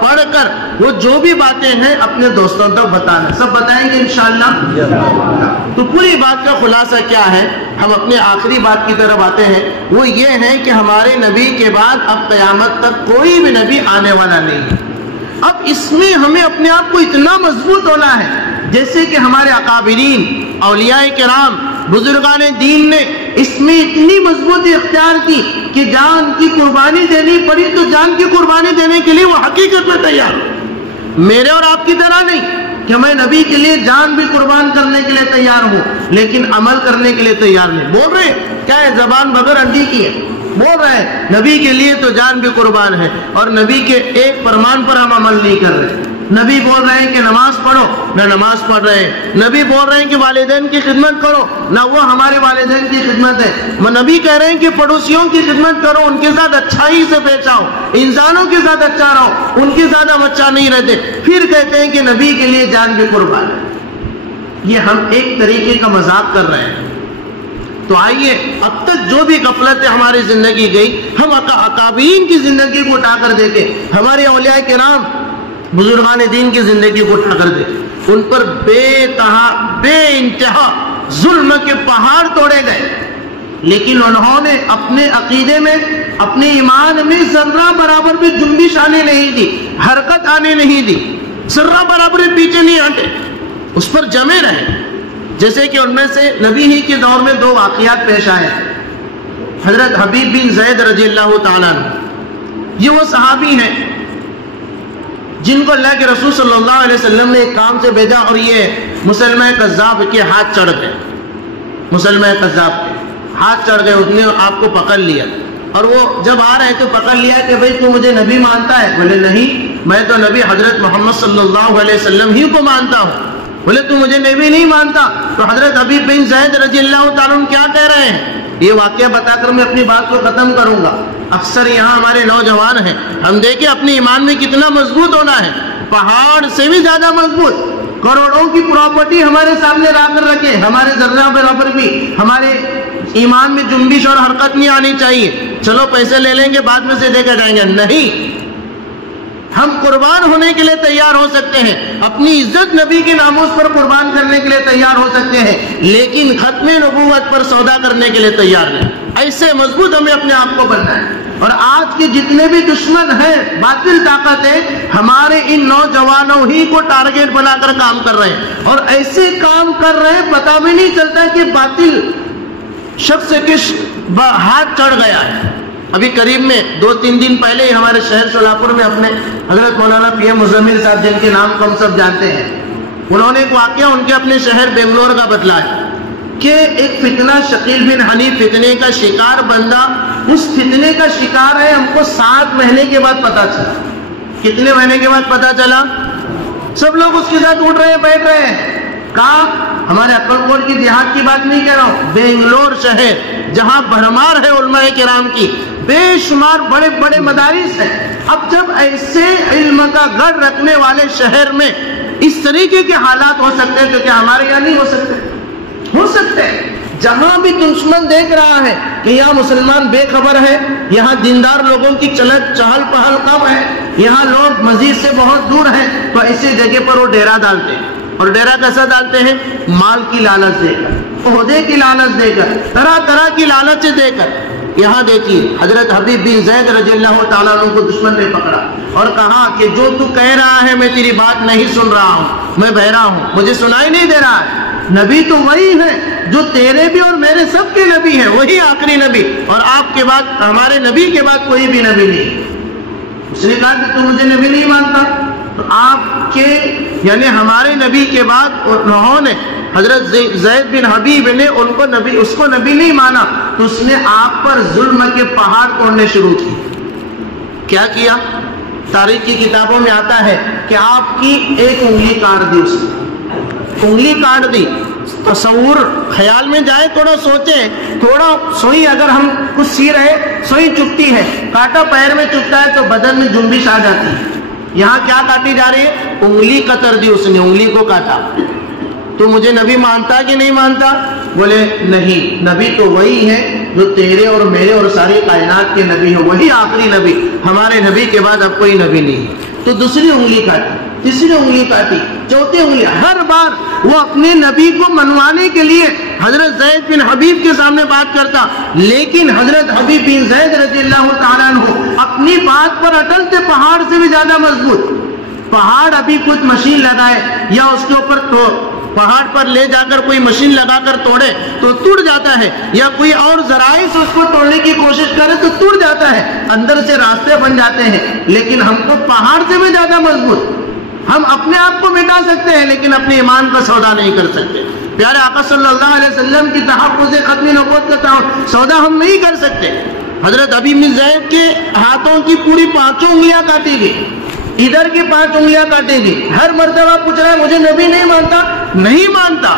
پڑھ کر وہ جو بھی باتیں ہیں اپنے دوستوں تک بتانا. سب بتائیں گے انشاءاللہ. تو پوری بات کا خلاصہ کیا ہے؟ ہم اپنے آخری بات کی طرف آتے ہیں. وہ یہ ہے کہ ہمارے نبی کے بعد اب قیامت تک کوئی بھی نبی آنے والا نہیں ہے. اب اس میں ہمیں اپنے آپ کو اتنا مضبوط ہونا ہے جیسے کہ ہمارے اکابرین اولیاء کرام بزرگان دین نے اس میں اتنی مضبوطی اختیار کی کہ جان کی قربانی دینی پڑی تو جان کی قربانی دینے کے لیے وہ حقیقت میں تیار ہو. میرے اور آپ کی طرح نہیں کہ میں نبی کے لیے جان بھی قربان کرنے کے لیے تیار ہوں لیکن عمل کرنے کے لیے تیار نہیں. بول رہے ہیں کیا ہے؟ زبان بغیر انڈی کی ہے. بول رہے ہیں نبی کے لیے تو جان بھی قربان ہے اور نبی کے ایک فرمان پر ہم عمل نہیں کر رہے. نبی بول رہے ہیں کہ نماز پڑھو، نہ نماز پڑھ رہے ہیں. نبی بول رہے ہیں کہ والدین کی خدمت کرو، نہ وہ ہمارے والدین کی خدمت ہے. نبی کہہ رہے ہیں کہ پڑوسیوں کی خدمت کرو، ان کے ساتھ اچھائی سے پیش آؤ، انسانوں کے ساتھ اچھا رہو، ان کے ساتھ ہم اچھا نہیں رہتے. پھر کہتے ہیں کہ نبی کے لیے جان بھی قربان ہے. یہ ہم ایک طریقے کا مذاق کر رہے ہیں. تو آئیے اب تک جو بھی غفلت ہماری زندگی گئی ہم اکابرین کی زندگی کو اٹھا کر دیکھیں، ہمارے اولیاء کرام بزرگان دین کی زندگی کو اٹھا کر دیکھیں. ان پر بے انتہا ظلم کے پہاڑ توڑے گئے لیکن انہوں نے اپنے عقیدے میں اپنے ایمان میں ذرہ برابر بھی جنبش آنے نہیں دی، حرکت آنے نہیں دی، ذرہ برابر پیچھے نہیں ہٹے، اس پر جمے رہے. جیسے کہ ان میں سے نبی ہی کے دور میں دو واقعات پیش آئے. حضرت حبیب بن زید رضی اللہ تعالیٰ عنہ، یہ وہ صحابی ہیں جن کو اللہ کے رسول صلی اللہ علیہ وسلم نے ایک کام سے بھیجا اور یہ مسلمہ کذاب کے ہاتھ چڑھ گئے. مسلمہ کذاب کے ہاتھ چڑھ گئے، اس نے آپ کو پکڑ لیا اور وہ جب آ رہے تو پکڑ لیا کہ بھئی تو مجھے نبی مانتا ہے؟ بولے نہیں، میں تو نبی حضرت محمد صلی اللہ علیہ وسلم ہی کو مانتا ہوں. بولے تو مجھے نبی نہیں مانتا؟ تو حضرت حبیب بن زید رضی اللہ تعالیٰ عنہ کیا کہہ رہے ہیں؟ یہ واقعہ بتا کر میں اپنی بات کو ختم کروں گا. اکثر یہاں ہمارے نوجوان ہیں، ہم دیکھیں اپنے ایمان میں کتنا مضبوط ہونا ہے، پہاڑ سے بھی زیادہ مضبوط. کروڑوں کی پراپرٹی ہمارے سامنے لا کر رکھے، ہمارے ذرہ برابر بھی ہمارے ایمان میں جنبش اور حرکت نہیں آنی چاہیے. چلو پیسے لے لیں گے بعد میں سے دے کر جائیں گے، نہیں. ہم قربان ہونے کے لیے تیار ہو سکتے ہیں، اپنی عزت نبی کے ناموس پر قربان کرنے کے لیے تیار ہو سکتے ہیں لیکن ختم نبوت پر سودا کرنے کے لیے تیار نہیں. ایسے مضبوط ہمیں اپنے آپ کو بننا ہے. اور آج کے جتنے بھی دشمن ہیں، باطل طاقتیں، ہمارے ان نوجوانوں ہی کو ٹارگیٹ بنا کر کام کر رہے ہیں اور ایسے کام کر رہے ہیں پتہ بھی نہیں چلتا کہ باطل شخص کس ہاتھ چڑھ گیا ہے. ابھی قریب میں 2-3 دن پہلے ہی ہمارے شہر شولاپور میں اپنے حضرت مولانا پی ایم مزمل صاحب جن کے نام کو ہم سب جانتے ہیں، انہوں نے ایک واقعہ ان کے اپنے شہر بنگلور کا بتلایا کہ ایک فتنہ شکیل بن حنیف فتنے کا شکار بندہ اس فتنے کا شکار ہے. ہم کو 7 مہینے کے بعد پتا چلا. کتنے مہینے کے بعد پتا چلا؟ سب لوگ اس کے ساتھ اٹھ رہے ہیں، بیٹھ رہے ہیں. کہاں؟ ہمارے اکبر کوٹ کی دیہات کی بات نہیں کہہ رہا ہوں، بنگلور شہر جہاں بھرمار ہے علماء کرام کی، بے شمار بڑے بڑے مدارس ہیں. اب جب ایسے علم کا گڑھ رکھنے والے شہر میں اس طریقے کے حالات ہو سکتے ہیں تو کیا ہمارے یہاں نہیں ہو سکتے؟ ہو سکتے ہیں. جہاں بھی دشمن دیکھ رہا ہے کہ یہاں مسلمان بے خبر ہے، یہاں دیندار لوگوں کی چہل پہل کم ہے، یہاں لوگ مسجد سے بہت دور ہیں، تو ایسی جگہ پر وہ ڈیرا ڈالتے ہیں. اور ڈیرا کیسا ڈالتے ہیں؟ مال کی لالچ دے کر، عہدے کی لالچ دے کر، طرح طرح کی لالچ دے کر. یہاں دیکھیے حضرت حبیب بن زید رضی اللہ تعالیٰ عنہ کو دشمن نے پکڑا اور کہا کہ جو تو کہہ رہا ہے میں تیری بات نہیں سن رہا ہوں، میں بہرا ہوں، مجھے سنائی نہیں دے رہا ہے. نبی تو وہی ہے جو تیرے بھی اور میرے سب کے نبی ہیں، وہی آخری نبی، اور آپ کے بعد ہمارے نبی کے بعد کوئی بھی نبی نہیں. اس نے کہا کہ تو مجھے نبی نہیں مانتا، تو آپ کے یعنی ہمارے نبی کے بعد انہوں نے حضرت زید بن حبیب نے اس کو نبی نہیں مانا، تو اس نے آپ پر ظلم کے پہاڑ توڑنے شروع کی. کیا کیا؟ تاریخ کی کتابوں میں آتا ہے کہ آپ کی ایک انگلی کاٹ دی، اس نے انگلی کاٹ دی. تصور خیال میں جائے، تھوڑا سوچیں، تھوڑا سوئی اگر ہم کچھ سی رہے، سوئی چپتی ہے، کانٹا پیر میں چپتا ہے تو بدن میں جنبش آ جاتی ہے. یہاں کیا کاٹی جا رہی ہے؟ انگلی کتر دی اس نے، انگلی کو کاٹا. تو مجھے نبی مانتا کہ نہیں مانتا؟ بولے نہیں، نبی تو وہی ہے جو تیرے اور میرے اور ساری کائنات کے نبی ہے، وہی آخری نبی، ہمارے نبی کے بعد اب کوئی نبی نہیں ہے. تو دوسری انگلی کاٹی، تیسری انگلی کاٹی، چوتھی انگلی، ہر بار وہ اپنے نبی کو منوانے کے لیے حضرت زید بن حبیب کے سامنے بات کرتا، لیکن حضرت حبیب بن زید رضی اللہ تعالیٰ عنہ اپنی بات پر اٹل تھے، پہاڑ سے بھی زیادہ مضبوط۔ پہاڑ ابھی کچھ مشین لگائے یا اس کے اوپر تو پہاڑ پر لے جا کر کوئی مشین لگا کر توڑے تو ٹوٹ جاتا ہے، یا کوئی اور ذرائع سے اس کو توڑنے کی کوشش کرے تو ٹوٹ جاتا ہے، اندر سے راستے بن جاتے ہیں، لیکن ہم کو پہاڑ سے بھی زیادہ مضبوط۔ ہم اپنے آپ کو مٹا سکتے ہیں لیکن اپنے ایمان کا سودا نہیں کر سکتے۔ پیارے آقا صلی اللہ علیہ وسلم کی تحفظ ختم نبوت کا سودا ہم نہیں کر سکتے۔ حضرت حبیب بن زید کے ہاتھوں کی پوری 5 انگلیاں کاٹی گئی، ادھر کی 5 انگلیاں کاٹی گئی۔ ہر مرتبہ پوچھ رہا ہے مجھے نبی نہیں مانتا، نہیں مانتا۔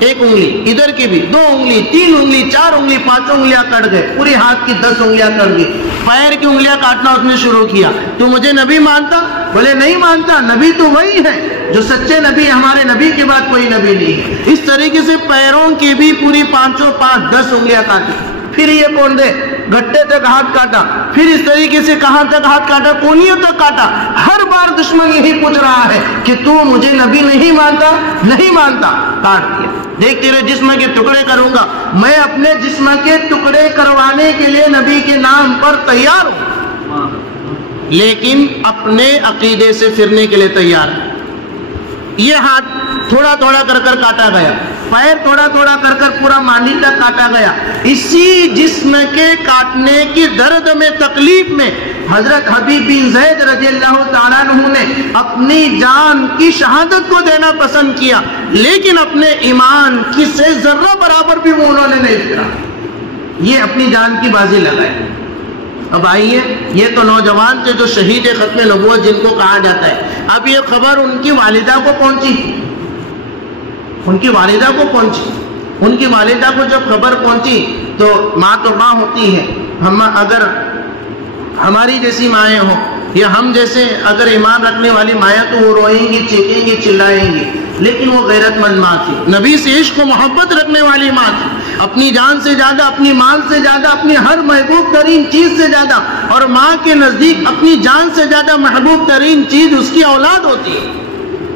ایک انگلی ادھر کی بھی، 2 انگلی، 3 انگلی، 4 انگلی، 5 انگلیاں کٹ گئے، پوری ہاتھ کی 10 انگلیاں کٹ گئی۔ پیر کی انگلیاں کاٹنا اس نے شروع کیا۔ تو مجھے نبی مانتا؟ بولے نہیں مانتا، نبی تو وہی ہے جو سچے نبی، ہمارے نبی کے بعد کوئی نبی نہیں ہے۔ اس طریقے سے پیروں کی بھی پوری 5 انگلیاں کاٹی۔ پھر یہ کون دے گھٹے تک ہاتھ کاٹا، پھر اس طریقے سے کہاں تک ہاتھ کاٹا، کونیوں تک کاٹا۔ ہر بار دشمن یہی پوچھ رہا ہے کہ تو مجھے نبی نہیں مانتا، نہیں مانتا، کاٹ دیا۔ دیکھ تیرے جسم کے ٹکڑے کروں گا، میں اپنے جسم کے ٹکڑے کروانے کے لیے نبی کے نام پر تیار ہوں، لیکن اپنے عقیدے سے پھرنے کے لیے تیار ہے۔ یہ ہاتھ تھوڑا تھوڑا کر کر کاٹا گیا، پیر تھوڑا تھوڑا کر کر پورا مانڈی تک کاٹا گیا۔ اسی جسم کے کاٹنے کی درد میں، تکلیف میں حضرت حبیب بن زید رضی اللہ تعالیٰ عنہ نے اپنی جان کی شہادت کو دینا پسند کیا، لیکن اپنے ایمان کی سے ذرہ برابر بھی وہ انہوں نے نہیں پھرا، یہ اپنی جان کی بازی لگائے۔ اب آئیے، یہ تو نوجوان تھے جو شہید ختم نبوت جن کو کہا جاتا ہے۔ اب یہ خبر ان کی والدہ کو پہنچی، ان کی والدہ کو پہنچی۔ ان کی والدہ کو جب خبر پہنچی تو ماں تو ماں ہوتی ہے، ہم اگر ہماری جیسی مائیں ہوں یا ہم جیسے اگر ایمان رکھنے والی مائیں تو وہ روئیں گی، چیخیں گی، چلائیں گی، لیکن وہ غیرت مند ماں تھی، نبی سے عشق و محبت رکھنے والی ماں تھی، اپنی جان سے زیادہ، اپنی مال سے زیادہ، اپنی ہر محبوب ترین چیز سے زیادہ، اور ماں کے نزدیک اپنی جان سے زیادہ محبوب ترین چیز اس کی اولاد ہوتی ہے۔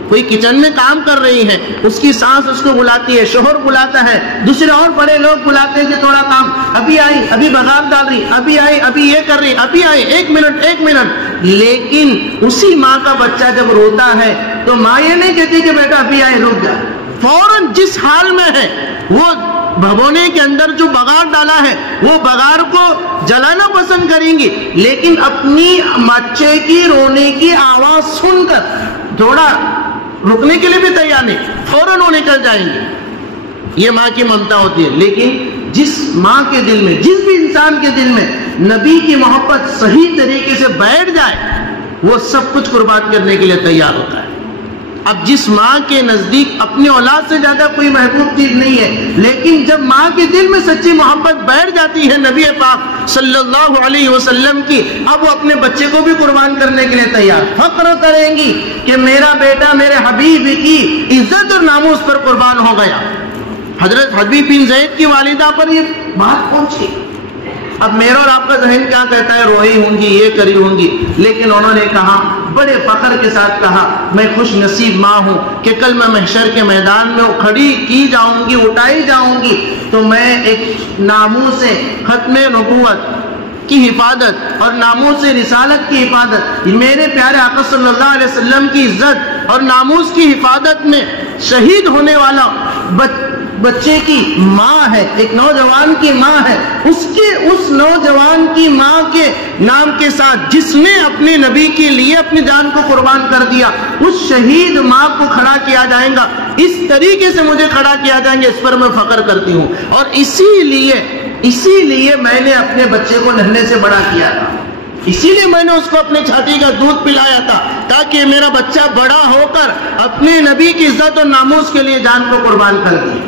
کوئی کچن میں کام کر رہی ہے، اس کی ساس اس کو بلاتی ہے، شوہر بلاتا ہے، دوسرے اور بڑے لوگ بلاتے ہیں کہ تھوڑا کام، ابھی آئی، ابھی بغار ڈال رہی، ابھی آئی، ابھی یہ کر رہی، ابھی آئی، 1 منٹ۔ لیکن اسی ماں کا بچہ جب روتا ہے تو ماں یہ نہیں کہتی کہ بیٹا ابھی آئی، رک جا، فوراً جس حال میں ہے وہ بھگونے کے اندر جو بغار ڈالا ہے وہ بغار کو جلانا پسند کریں گی، لیکن اپنی بچے کی رونے کی آواز سن کر تھوڑا رکنے کے لیے بھی تیار نہیں، فوراً وہ نکل جائیں گے۔ یہ ماں کی ممتا ہوتی ہے۔ لیکن جس ماں کے دل میں، جس بھی انسان کے دل میں نبی کی محبت صحیح طریقے سے بیٹھ جائے وہ سب کچھ قربان کرنے کے لیے تیار ہوتا ہے۔ اب جس ماں کے نزدیک اپنی اولاد سے زیادہ کوئی محبوب چیز نہیں ہے، لیکن جب ماں کے دل میں سچی محبت بیٹھ جاتی ہے نبی پاک صلی اللہ علیہ وسلم کی، اب وہ اپنے بچے کو بھی قربان کرنے کے لیے تیار، فخر کریں گی کہ میرا بیٹا میرے حبیب کی عزت اور ناموس پر قربان ہو گیا۔ حضرت حبیب بن زید کی والدہ پر یہ بات پہنچی۔ اب میرا اور آپ کا ذہن کیا کہتا ہے، روئی ہوں گی، یہ کری ہوں گی، لیکن انہوں نے کہا، بڑے فخر کے ساتھ کہا، میں خوش نصیب ماں ہوں کہ کل میں محشر کے میدان میں کھڑی کی جاؤں گی، اٹھائی جاؤں گی تو میں ایک ناموس ختم نبوت کی حفاظت اور ناموس رسالت کی حفاظت، میرے پیارے آقا صلی اللہ علیہ وسلم کی عزت اور ناموس کی حفاظت میں شہید ہونے والا بچے کی ماں ہے، ایک نوجوان کی ماں ہے، اس نوجوان کی ماں کے نام کے ساتھ جس نے اپنے نبی کے لیے اپنی جان کو قربان کر دیا، اس شہید ماں کو کھڑا کیا جائے گا، اس طریقے سے مجھے کھڑا کیا جائیں گے، اس پر میں فخر کرتی ہوں۔ اور اسی لیے میں نے اپنے بچے کو نہنے سے بڑا کیا تھا، اسی لیے میں نے اس کو اپنے چھاتی کا دودھ پلایا تھا، تاکہ میرا بچہ بڑا ہو کر اپنے نبی کی عزت اور ناموس کے لیے جان کو قربان کر دے۔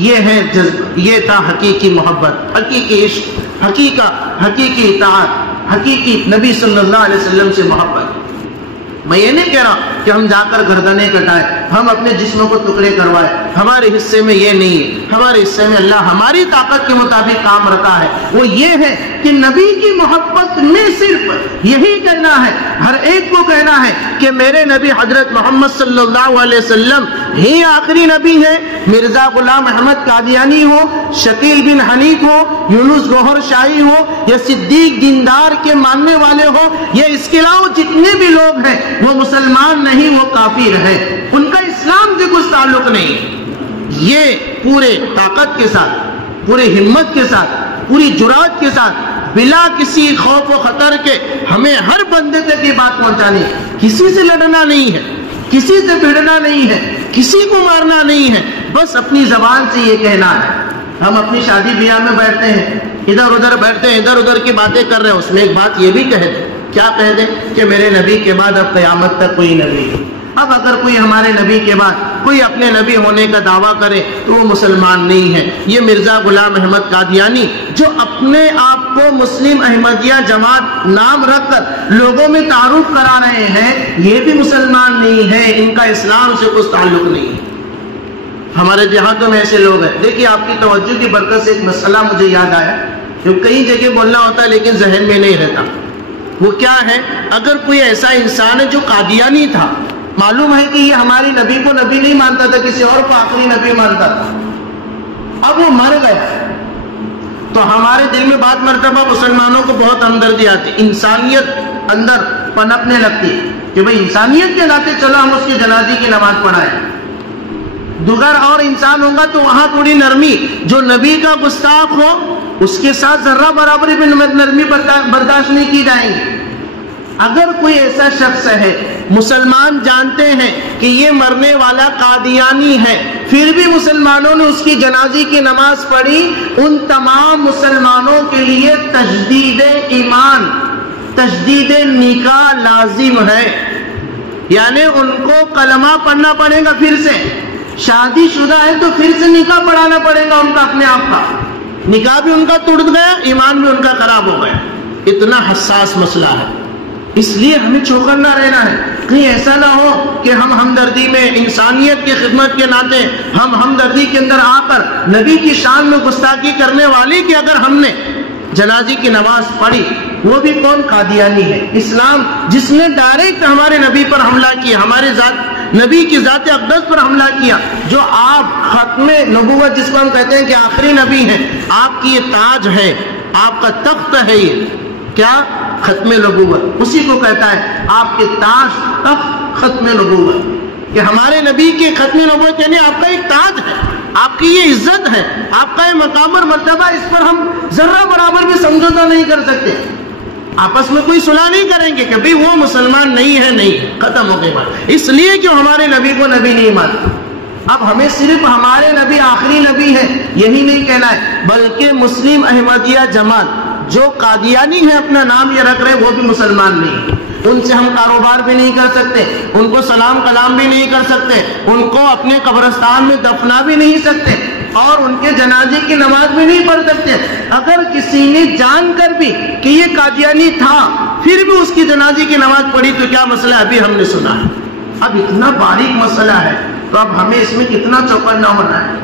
یہ ہے جذب، یہ تھا حقیقی محبت، حقیقی عشق، حقیقی اطاعت، حقیقی نبی صلی اللہ علیہ وسلم سے محبت۔ میں یہ نہیں کہہ رہا کہ ہم جا کر گردنیں کٹائیں، ہم اپنے جسموں کو ٹکڑے کروائیں. ہمارے حصے میں یہ نہیں ہے. ہمارے حصے میں اللہ ہماری طاقت کے مطابق کام رکھا ہے. وہ یہ ہے کہ نبی کی محبت میں صرف یہی کہنا ہے، ہر ایک کو کہنا ہے کہ میرے نبی حضرت محمد صلی اللہ علیہ وسلم ہی آخری نبی ہے. مرزا غلام احمد قادیانی ہو، شکیل بن حنیف ہو، یونس گوہر شاہی ہو، یا صدیق دیندار کے ماننے والے ہو، یا اس کے علاوہ جتنے بھی لوگ ہیں وہ مسلمان نہیں، وہ کافر ہے. ان کا اسلام سے کچھ تعلق نہیں. یہ پورے طاقت کے ساتھ، پورے ہمت کے ساتھ، پوری جرات کے ساتھ، بلا کسی خوف و خطر کے ہمیں ہر بندے تک یہ بات پہنچانی ہے. کسی سے لڑنا نہیں ہے، کسی سے بھیڑنا نہیں ہے، کسی کو مارنا نہیں ہے، بس اپنی زبان سے یہ کہنا ہے. ہم اپنی شادی بیاہ میں بیٹھتے ہیں، ادھر ادھر بیٹھتے ہیں، ادھر ادھر کی باتیں کر رہے ہیں، اس میں ایک بات یہ بھی کہہ دیں. کیا کہہ دیں؟ کہ میرے نبی کے بعد اب قیامت تک کوئی نبی نہیں. اب اگر کوئی ہمارے نبی کے بعد کوئی اپنے نبی ہونے کا دعویٰ کرے تو وہ مسلمان نہیں ہے. یہ مرزا غلام احمد قادیانی جو اپنے آپ کو مسلم احمدیہ جماعت نام رکھ کر لوگوں میں تعارف کرا رہے ہیں، یہ بھی مسلمان نہیں ہے. ان کا اسلام سے کچھ تعلق نہیں ہے. ہمارے دیہاتوں میں ایسے لوگ ہیں. دیکھیے آپ کی توجہ کی برکت سے ایک مسئلہ مجھے یاد آیا جو کئی جگہ بولنا ہوتا ہے لیکن ذہن میں نہیں رہتا. وہ کیا ہے؟ اگر کوئی ایسا انسان ہے جو قادیانی تھا، معلوم ہے کہ یہ ہماری نبی کو نبی نہیں مانتا تھا، کسی اور کو آخری نبی مانتا تھا، اب وہ مر گیا تو ہمارے دل میں بعض مرتبہ مسلمانوں کو بہت ہمدردی آتی، انسانیت اندر پنپنے لگتی ہے کہ بھئی انسانیت کے ناطے چلو ہم اس کی جنازے کی نماز پڑھائیں. دیگر اور انسان ہوگا تو وہاں تھوڑی نرمی، جو نبی کا گستاخ ہو اس کے ساتھ ذرہ برابری بھی نرمی برداشت نہیں کی جائیں گی. اگر کوئی ایسا شخص ہے، مسلمان جانتے ہیں کہ یہ مرنے والا قادیانی ہے، پھر بھی مسلمانوں نے اس کی جنازے کی نماز پڑھی، ان تمام مسلمانوں کے لیے تجدید ایمان، تجدید نکاح لازم ہے. یعنی ان کو کلمہ پڑھنا پڑے گا، پھر سے شادی شدہ ہے تو پھر سے نکاح پڑھانا پڑے گا ان کا اپنے آپ کا. نکاح بھی ان کا ٹوٹ گیا، ایمان بھی ان کا خراب ہو گیا. اتنا حساس مسئلہ ہے. اس لیے ہمیں چوکنا رہنا ہے، کہیں ایسا نہ ہو کہ ہم ہمدردی میں، انسانیت کی خدمت کے ناطے ہم ہمدردی کے اندر آ کر نبی کی شان میں گستاخی کرنے والی کہ اگر ہم نے جنازے کی نماز پڑھی، وہ بھی کون؟ قادیانی ہے. اسلام جس نے ڈائریکٹ ہمارے نبی پر حملہ کیا، ہمارے نبی کی ذات اقدس پر حملہ کیا، جو آپ ختم نبوت جس کو ہم کہتے ہیں کہ آخری نبی ہیں، آپ کی یہ تاج ہے، آپ کا تخت ہے. یہ کیا؟ ختم نبوت. اسی کو کہتا ہے آپ کے تاج، تخت، ختم نبوت. کہ ہمارے نبی کے ختم نبوت یعنی آپ کا ایک تاج ہے، آپ کی یہ عزت ہے، آپ کا یہ مقام اور مرتبہ، اس پر ہم ذرہ برابر بھی سمجھوتا نہیں کر سکتے. آپس میں کوئی صلح نہیں کریں گے کہ بھئی وہ مسلمان نہیں ہے، نہیں، ختم ہو گئی بات. اس لیے کہ ہمارے نبی کو نبی نہیں مانتا. اب ہمیں صرف ہمارے نبی آخری نبی ہے یہی نہیں کہنا ہے، بلکہ مسلم احمدیہ جماعت جو قادیانی ہے اپنا نام یہ رکھ رہے، وہ بھی مسلمان نہیں. ان سے ہم کاروبار بھی نہیں کر سکتے، ان کو سلام کلام بھی نہیں کر سکتے، ان کو اپنے قبرستان میں دفنا بھی نہیں سکتے، اور ان کے جنازے کی نماز بھی نہیں پڑھ سکتے. اگر کسی نے جان کر بھی کہ یہ قادیانی تھا پھر بھی اس کی جنازے کی نماز پڑھی تو کیا مسئلہ؟ ابھی ہم نے سنا ہے. اب اتنا باریک مسئلہ ہے تو اب ہمیں اس میں کتنا چوکنا ہونا ہے.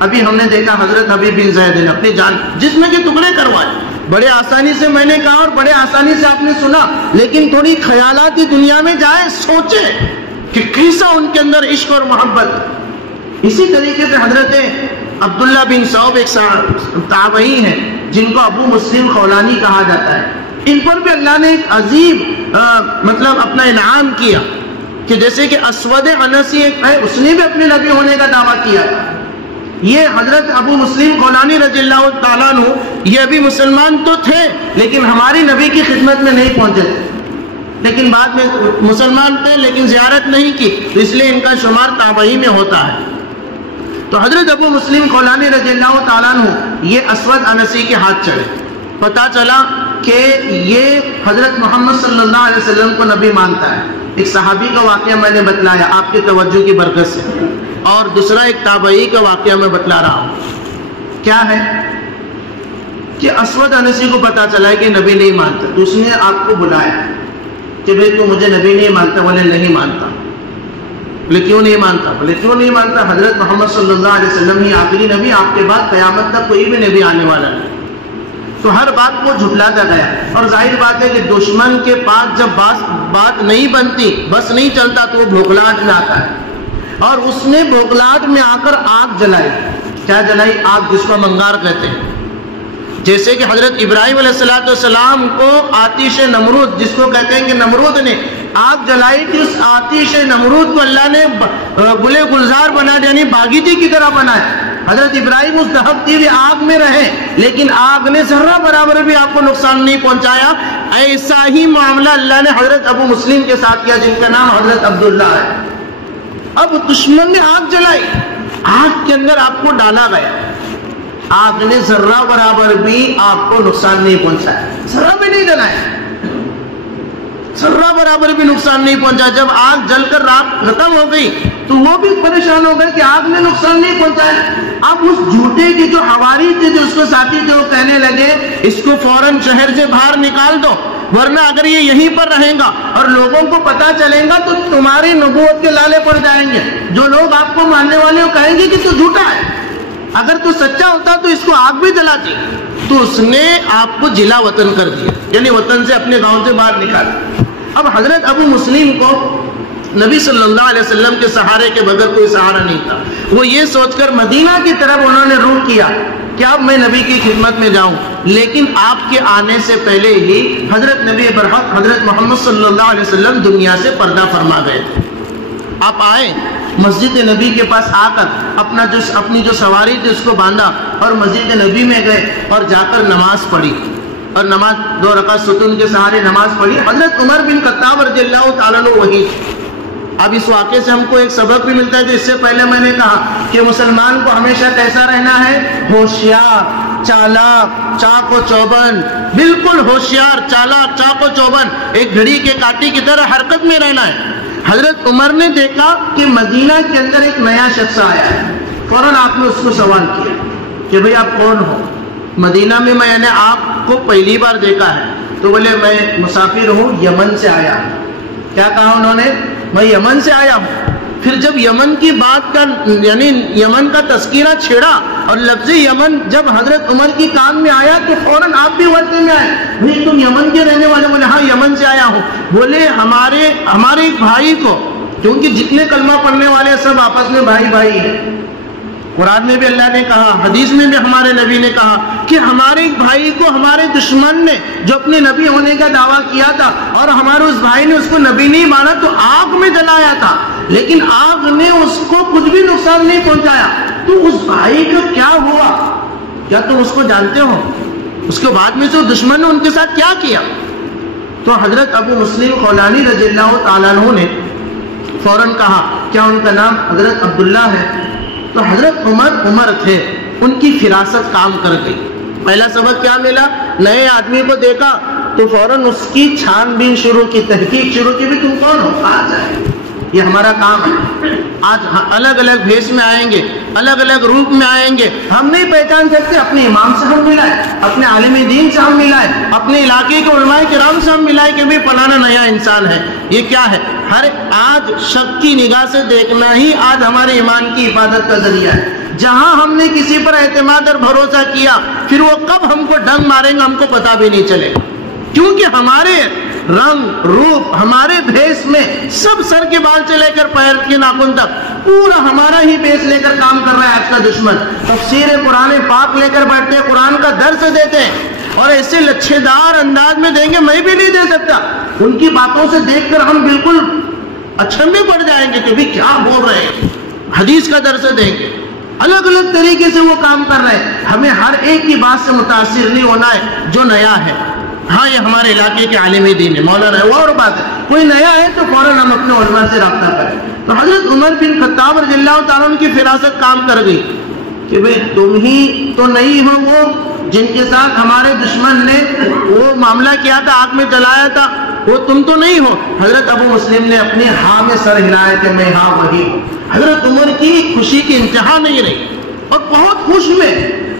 ابھی ہم نے دیکھا حضرت حبیب بن زید نے اپنی جان جسم کے ٹکڑے کروائے. بڑے آسانی سے میں نے کہا اور بڑے آسانی سے آپ نے سنا، لیکن تھوڑی خیالاتی دنیا میں جائے، سوچے کہ کیسا ان کے اندر عشق اور محبت. اسی طریقے سے حضرت عبداللہ بن صوب ایک تابعی ہیں جن کو ابو مسلم خولانی کہا جاتا ہے. ان پر بھی اللہ نے ایک عظیم مطلب اپنا انعام کیا کہ جیسے کہ اسود انسی ایک ہے، اس نے بھی اپنے نبی ہونے کا دعویٰ کیا. یہ حضرت ابو مسلم خولانی رضی اللہ تعالیٰ عنہ یہ ابھی مسلمان تو تھے لیکن ہماری نبی کی خدمت میں نہیں پہنچے تھے، لیکن بعد میں مسلمان تھے لیکن زیارت نہیں کی، تو اس لیے ان کا شمار تابعی میں ہوتا ہے. تو حضرت ابو مسلم خولانی رضی اللہ تعالیٰ عنہ یہ اسود انسی کے ہاتھ چڑھے. پتا چلا کہ یہ حضرت محمد صلی اللہ علیہ وسلم کو نبی مانتا ہے. ایک صحابی کا واقعہ میں نے بتلایا آپ کے توجہ کی برکت سے، اور دوسرا ایک تابعی کا واقعہ میں بتلا رہا ہوں. کیا ہے کہ اسود انسی کو پتا چلا ہے کہ نبی نہیں مانتا، تو اس نے آپ کو بلایا کہ بھئی تو مجھے نبی نہیں مانتا، بولے نہیں مانتا. بولے کیوں نہیں مانتا؟ بولے کیوں نہیں مانتا؟ حضرت محمد صلی اللہ علیہ وسلم ہی آخری نبی، آپ کے بعد قیامت تک کوئی بھی نبی آنے والا نہیں۔ تو ہر بات کو جھٹلاتا گیا، اور ظاہر بات ہے کہ دشمن کے پاس جب بات نہیں بنتی، بس نہیں چلتا، تو وہ بھوکلاہٹ میں آتا ہے، اور اس نے بھوکلاہٹ میں آ کر آگ جلائی۔ کیا جلائی؟ آگ، جس کو ہم انگار کہتے ہیں۔ جیسے کہ حضرت ابراہیم علیہ السلام کو آتش نمرود، جس کو کہتے ہیں کہ نمرود نے آگ جلائی تھی، اس آتش نمرود کو اللہ نے گلے گلزار بنا دیا، یعنی باغیچے کی طرح بنایا۔ حضرت ابراہیم اس دہکتی ہوئی آگ میں رہے، لیکن آگ نے ذرہ برابر بھی آپ کو نقصان نہیں پہنچایا۔ ایسا ہی معاملہ اللہ نے حضرت ابو مسلم کے ساتھ کیا، جن کا نام حضرت عبداللہ ہے۔ اب دشمن نے آگ جلائی، آگ کے اندر آپ کو ڈالا گیا، آگ نے ذرہ برابر بھی آپ کو نقصان نہیں پہنچایا، ذرہ بھی نہیں جلایا، ذرہ برابر بھی نقصان نہیں پہنچا۔ جب آگ جل کر راکھ ختم ہو گئی تو وہ بھی پریشان ہو گئے کہ آگ نے نقصان نہیں پہنچایا۔ اب اس جھوٹے کے جو حواری تھے، جو اس کو ساتھی تھے، وہ کہنے لگے اس کو فوراً شہر سے باہر نکال دو، ورنہ اگر یہ یہیں پر رہے گا اور لوگوں کو پتا چلے گا تو تمہاری نبوت کے لالے پڑ جائیں گے۔ جو لوگ آپ کو ماننے والے وہ کہیں گے کہ تو جھوٹا ہے، اگر تو سچا ہوتا تو اس کو آگ بھی جلاتی۔ تو اس نے آپ کو جلا وطن کر دیا، یعنی وطن سے، اپنے گاؤں سے باہر نکالا۔ اب حضرت ابو مسلم کو نبی صلی اللہ علیہ وسلم کے سہارے کے بغیر کوئی سہارا نہیں تھا۔ وہ یہ سوچ کر مدینہ کی طرف انہوں نے رخ کیا کہ اب میں نبی کی خدمت میں جاؤں، لیکن آپ کے آنے سے پہلے ہی حضرت نبی برحق حضرت محمد صلی اللہ علیہ وسلم دنیا سے پردہ فرما گئے تھے۔ آپ آئے، مسجد نبی کے پاس آ کر اپنی جو سواری تھی اس کو باندھا اور مسجد نبی میں گئے اور جا کر نماز پڑھی، اور نماز 2 رکعت ستون کے سہارے نماز پڑھی۔ حضرت عمر بن خطاب رضی اللہ تعالیٰ عنہ وہی۔ اب اس واقعے سے ہم کو ایک سبق بھی ملتا ہے کہ اس سے پہلے میں نے کہا کہ مسلمان کو ہمیشہ کیسا رہنا ہے؟ ہوشیار، چالاک، چاق و چوبند، بالکل ہوشیار، چالاک، چاق و چوبند، ایک گھڑی کے کاٹی کی طرح حرکت میں رہنا ہے۔ حضرت عمر نے دیکھا کہ مدینہ کے اندر ایک نیا شخص آیا ہے، فوراً آپ نے اس کو سوال کیا کہ بھئی آپ کون ہو؟ مدینہ میں میں نے آپ کو پہلی بار دیکھا ہے۔ تو بولے میں مسافر ہوں، یمن سے آیا ہوں۔ کیا کہا انہوں نے؟ میں یمن سے آیا ہوں۔ پھر جب یمن کی بات کا، یعنی یمن کا تذکرہ چھیڑا اور لفظ یمن جب حضرت عمر کی کان میں آیا تو فوراً آپ بھی ورطے میں آئے، بھئی تم یمن کے رہنے والے؟ بولے ہاں یمن سے آیا ہوں۔ بولے ہمارے ایک بھائی کو، کیونکہ جتنے کلمہ پڑھنے والے سب آپس میں بھائی بھائی ہیں، قرآن میں بھی اللہ نے کہا، حدیث میں بھی ہمارے نبی نے کہا کہ ہمارے ایک بھائی کو ہمارے دشمن نے، جو اپنے نبی ہونے کا دعویٰ کیا تھا اور ہمارے اس بھائی نے اس کو نبی نہیں مانا، تو آگ میں جلایا تھا، لیکن آگ نے اس کو کچھ بھی نقصان نہیں پہنچایا۔ تو اس بھائی کا کیا ہوا؟ کیا تم اس کو جانتے ہو؟ اس کے بعد میں سے دشمن نے ان کے ساتھ کیا کیا؟ تو حضرت ابو مسلم خولانی رضی اللہ تعالیٰ عنہ نے فوراً کہا کیا ان کا نام حضرت عبداللہ ہے؟ تو حضرت عمر تھے، ان کی فراست کام کر گئی۔ پہلا سبق کیا ملا؟ نئے آدمی کو دیکھا تو فوراً اس کی چھان بین شروع کی، تحقیق شروع کی، بھی تم کون ہو، کہاں جائے، یہ ہمارا کام ہے۔ آج الگ الگ بھیس میں آئیں گے، الگ الگ روپ میں آئیں گے، ہم نہیں پہچان سکتے، اپنے امام سے ہم ملائے، اپنے عالم دین سے ہم ملائے، اپنے علاقے کے علماء کرام سے ہم ملائے کہ بھی فلانا نیا انسان ہے، یہ کیا ہے؟ آج شک کی نگاہ سے دیکھنا ہی آج ہمارے ایمان کی حفاظت کا ذریعہ ہے۔ جہاں ہم نے کسی پر اعتماد اور بھروسہ کیا، پھر وہ کب ہم کو ڈنگ ماریں گا ہم کو پتا بھی نہیں چلے، کیونکہ ہمارے رنگ روپ، ہمارے بھیس میں سب سر کے بال سے لے کر پیر کے ناخن تک پورا ہمارا ہی بھیس لے کر کام کر رہا ہے آج کا دشمن۔ تفسیر قرآن پاک لے کر بیٹھتے ہیں، قرآن کا درس دیتے ہیں اور ایسے لچھے دار انداز میں دیں گے، میں بھی نہیں دے سکتا۔ ان کی باتوں سے دیکھ کر ہم بالکل اچھمے پڑ جائیں گے کہ بھی کیا بول رہے ہیں، حدیث کا درس دیں گے، الگ الگ طریقے سے وہ کام کر رہے ہیں۔ ہمیں ہر ایک کی بات سے متاثر نہیں ہونا ہے جو نیا ہے۔ ہاں یہ ہمارے علاقے کے عالم دین ہے، مولانا ہے، وہ اور بات ہے، کوئی نیا ہے تو فوراً ہم اپنے علماء سے رابطہ کریں۔ تو حضرت عمر بن خطاب رضی اللہ تعالیٰ عنہ کی فراست کام کر گئی کہ بھئی تم ہی تو نہیں ہو وہ جن کے ساتھ ہمارے دشمن نے وہ معاملہ کیا تھا، آگ میں جلایا تھا، وہ تم تو نہیں ہو۔ حضرت ابو مسلم نے اپنے ہاں میں سر ہلایا کہ میں ہاں وہی ہوں۔ حضرت عمر کی خوشی کی انتہا نہیں رہی اور بہت خوش میں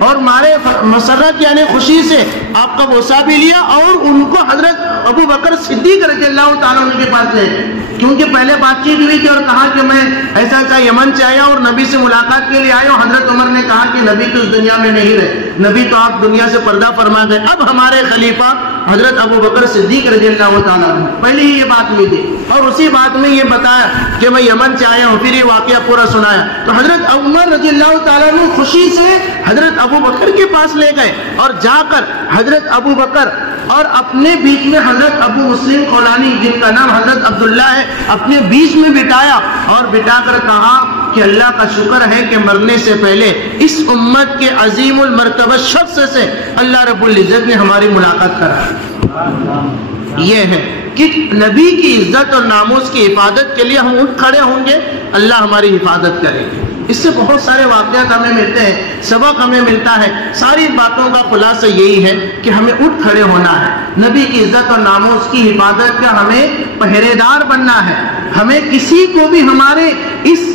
اور مارے مسرت یعنی خوشی سے آپ کا بوسہ بھی لیا اور ان کو حضرت ابو بکر صدیق رضی اللہ تعالیٰ عنہ کے پاس لے گئے، کیونکہ پہلے بات چیت ہوئی تھی اور کہا کہ میں ایسا یمن سے آیا اور نبی سے ملاقات کے لیے آیا ہوں۔ حضرت عمر نے کہا کہ نبی تو اس دنیا میں نہیں رہے، نبی تو آپ دنیا سے پردہ فرما گئے، اب ہمارے خلیفہ حضرت ابو بکر صدیق رضی اللہ تعالیٰ عنہ۔ پہلے ہی یہ بات ہوئی تھی اور اسی بات میں یہ بتایا کہ میں یمن سے آیا ہوں، پھر یہ واقعہ پورا سنایا۔ تو حضرت عمر رضی اللہ تعالیٰ عنہ خوشی سے حضرت ابو بکر کے پاس لے گئے اور جا کر حضرت ابو بکر اور اپنے بیچ میں حضرت ابو مسلم خولانی جن کا نام حضرت عبداللہ ہے، اپنے بیچ میں بٹھایا اور بٹھا کر کہا کہ اللہ کا شکر ہے کہ مرنے سے پہلے اس امت کے عظیم المرتبہ شخص سے اللہ رب العزت نے ہماری ملاقات کرا۔ یہ ہے کہ نبی کی عزت اور ناموس کی حفاظت کے لیے ہم اٹھ کھڑے ہوں گے، اللہ ہماری حفاظت کرے گی۔ اس سے بہت سارے واقعات ہمیں ملتے ہیں، سبق ہمیں ملتا ہے۔ ساری باتوں کا خلاصہ یہی ہے کہ ہمیں اٹھ کھڑے ہونا ہے، نبی کی عزت اور ناموس کی حفاظت کا ہمیں پہرے دار بننا ہے۔ ہمیں کسی کو بھی ہمارے اس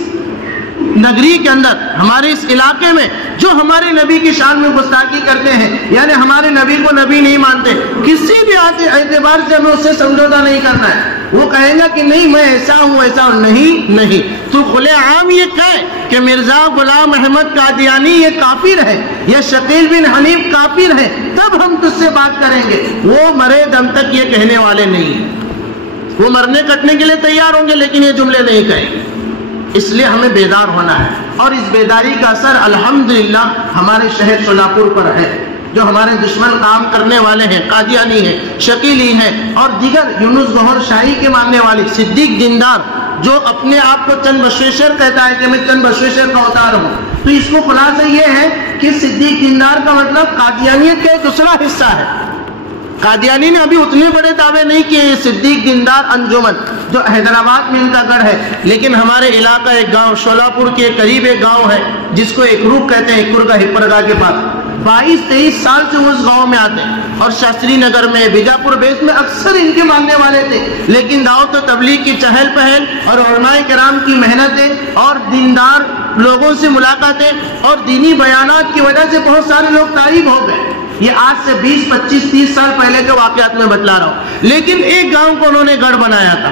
نگری کے اندر، ہمارے اس علاقے میں جو ہمارے نبی کی شان میں گستاخی کرتے ہیں، یعنی ہمارے نبی کو نبی نہیں مانتے، کسی بھی اعتبار سے ہمیں اس سے سمجھوتا نہیں کرنا ہے۔ وہ کہیں گا کہ نہیں میں ایسا ہوں ایسا ہوں، نہیں تو کھلے عام یہ کہے کہ مرزا غلام احمد قادیانی یہ کافر ہے یا شکیل بن حنیف کافر ہے، تب ہم تجھ سے بات کریں گے۔ وہ مرے دم تک یہ کہنے والے نہیں ہیں، وہ مرنے کٹنے کے لیے تیار ہوں گے لیکن یہ جملے نہیں کہیں گے۔ اس لیے ہمیں بیدار ہونا ہے اور اس بیداری کا اثر الحمدللہ ہمارے شہر شولاپور پر ہے۔ جو ہمارے دشمن کام کرنے والے ہیں، قادیانی ہیں، شکیلی ہیں اور دیگر یونس گوہر شاہی کے ماننے والے، صدیق دیندار جو اپنے آپ کو چند بشویشر کہتا ہے کہ میں چند بشویشر کا اوتار ہوں، تو اس کو خلاصہ یہ ہے کہ صدیق دیندار کا مطلب قادیانیت کا ایک دوسرا حصہ ہے۔ قادیانی نے ابھی اتنے بڑے دعوے نہیں کیے۔ صدیق دیندار انجمن جو حیدرآباد میں ان کا گڑھ ہے، لیکن ہمارے علاقہ ایک گاؤں شولاپور کے قریب ایک گاؤں ہے جس کو ایک روک کہتے ہیں، کرگا ہپرگا کے پاس 22-23 سال سے اس گاؤں میں آتے ہیں اور شاستری نگر میں، بیجاپور بیس میں اکثر ان کے ماننے والے تھے، لیکن دعوت و تبلیغ کی چہل پہل اور علماء کرام کی محنتیں اور دیندار لوگوں سے ملاقاتیں اور دینی بیانات کی وجہ سے بہت سارے لوگ تائب ہو گئے۔ یہ آج سے 20, 25, 30 سال پہلے کے واقعات میں بتلا رہا ہوں، لیکن ایک گاؤں کو انہوں نے گڑھ بنایا تھا،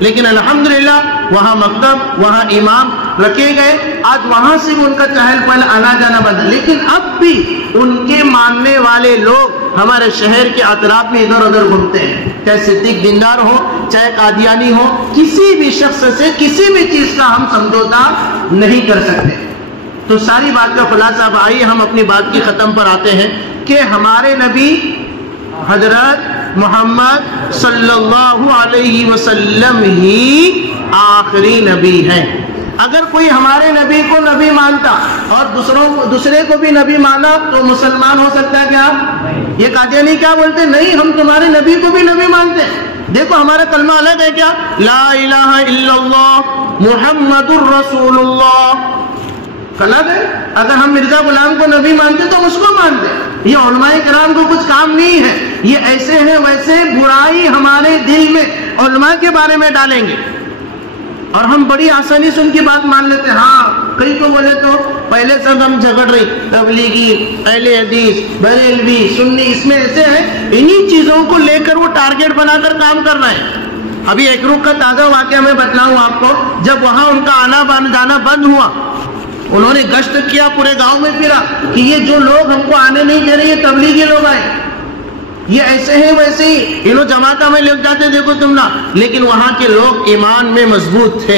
لیکن الحمدللہ وہاں مکتب، وہاں امام رکھے گئے، آج وہاں سے ان کا چہل پہل آنا جانا بند ہے، لیکن اب بھی ان کے ماننے والے لوگ ہمارے شہر کے اطراف میں ادھر ادھر گھومتے ہیں، چاہے صدیق دیندار ہو، چاہے قادیانی ہو، کسی بھی شخص سے کسی بھی چیز کا ہم سمجھوتا نہیں کر سکتے۔ تو ساری بات کا خلاصہ، اب آئیے ہم اپنی بات کی ختم پر آتے ہیں کہ ہمارے نبی حضرت محمد صلی اللہ علیہ وسلم ہی آخری نبی ہیں۔ اگر کوئی ہمارے نبی کو نبی مانتا اور دوسرے کو بھی نبی مانا تو مسلمان ہو سکتا ہے کیا؟ یہ قادیانی کیا بولتے؟ نہیں، ہم تمہارے نبی کو بھی نبی مانتے ہیں۔ دیکھو ہمارا کلمہ الگ ہے کیا؟ لا الہ الا اللہ محمد الرسول اللہ الگ ہے۔ اگر ہم مرزا غلام کو نبی مانتے تو اس کو مانتے۔ یہ علماء کرام کو کچھ کام نہیں ہے، یہ ایسے ہیں ویسے برائی ہمارے دل میں علماء کے بارے میں ڈالیں گے اور ہم بڑی آسانی سے ان کی بات مان لیتے ہیں۔ ہاں، کئی کو بولے تو پہلے سے ہم جھگڑ رہی، تبلیغی، اہل حدیث، بریلوی، سنی، اس میں ایسے ہیں، انہی چیزوں کو لے کر وہ ٹارگیٹ بنا کر کام کر رہے ہیں۔ ابھی ایک رخ کا تازہ واقعہ میں بتلاؤں آپ کو، جب وہاں ان کا آنا جانا بند ہوا، انہوں نے گشت کیا، پورے گاؤں میں پھرا کہ یہ جو لوگ ہم کو آنے نہیں دے رہے یہ تبلیغی لوگ آئے، یہ ایسے ہیں ویسے ہی، انہوں جماعتہ میں لگ جاتے دیکھو تم نہ، لیکن وہاں کے لوگ ایمان میں مضبوط تھے،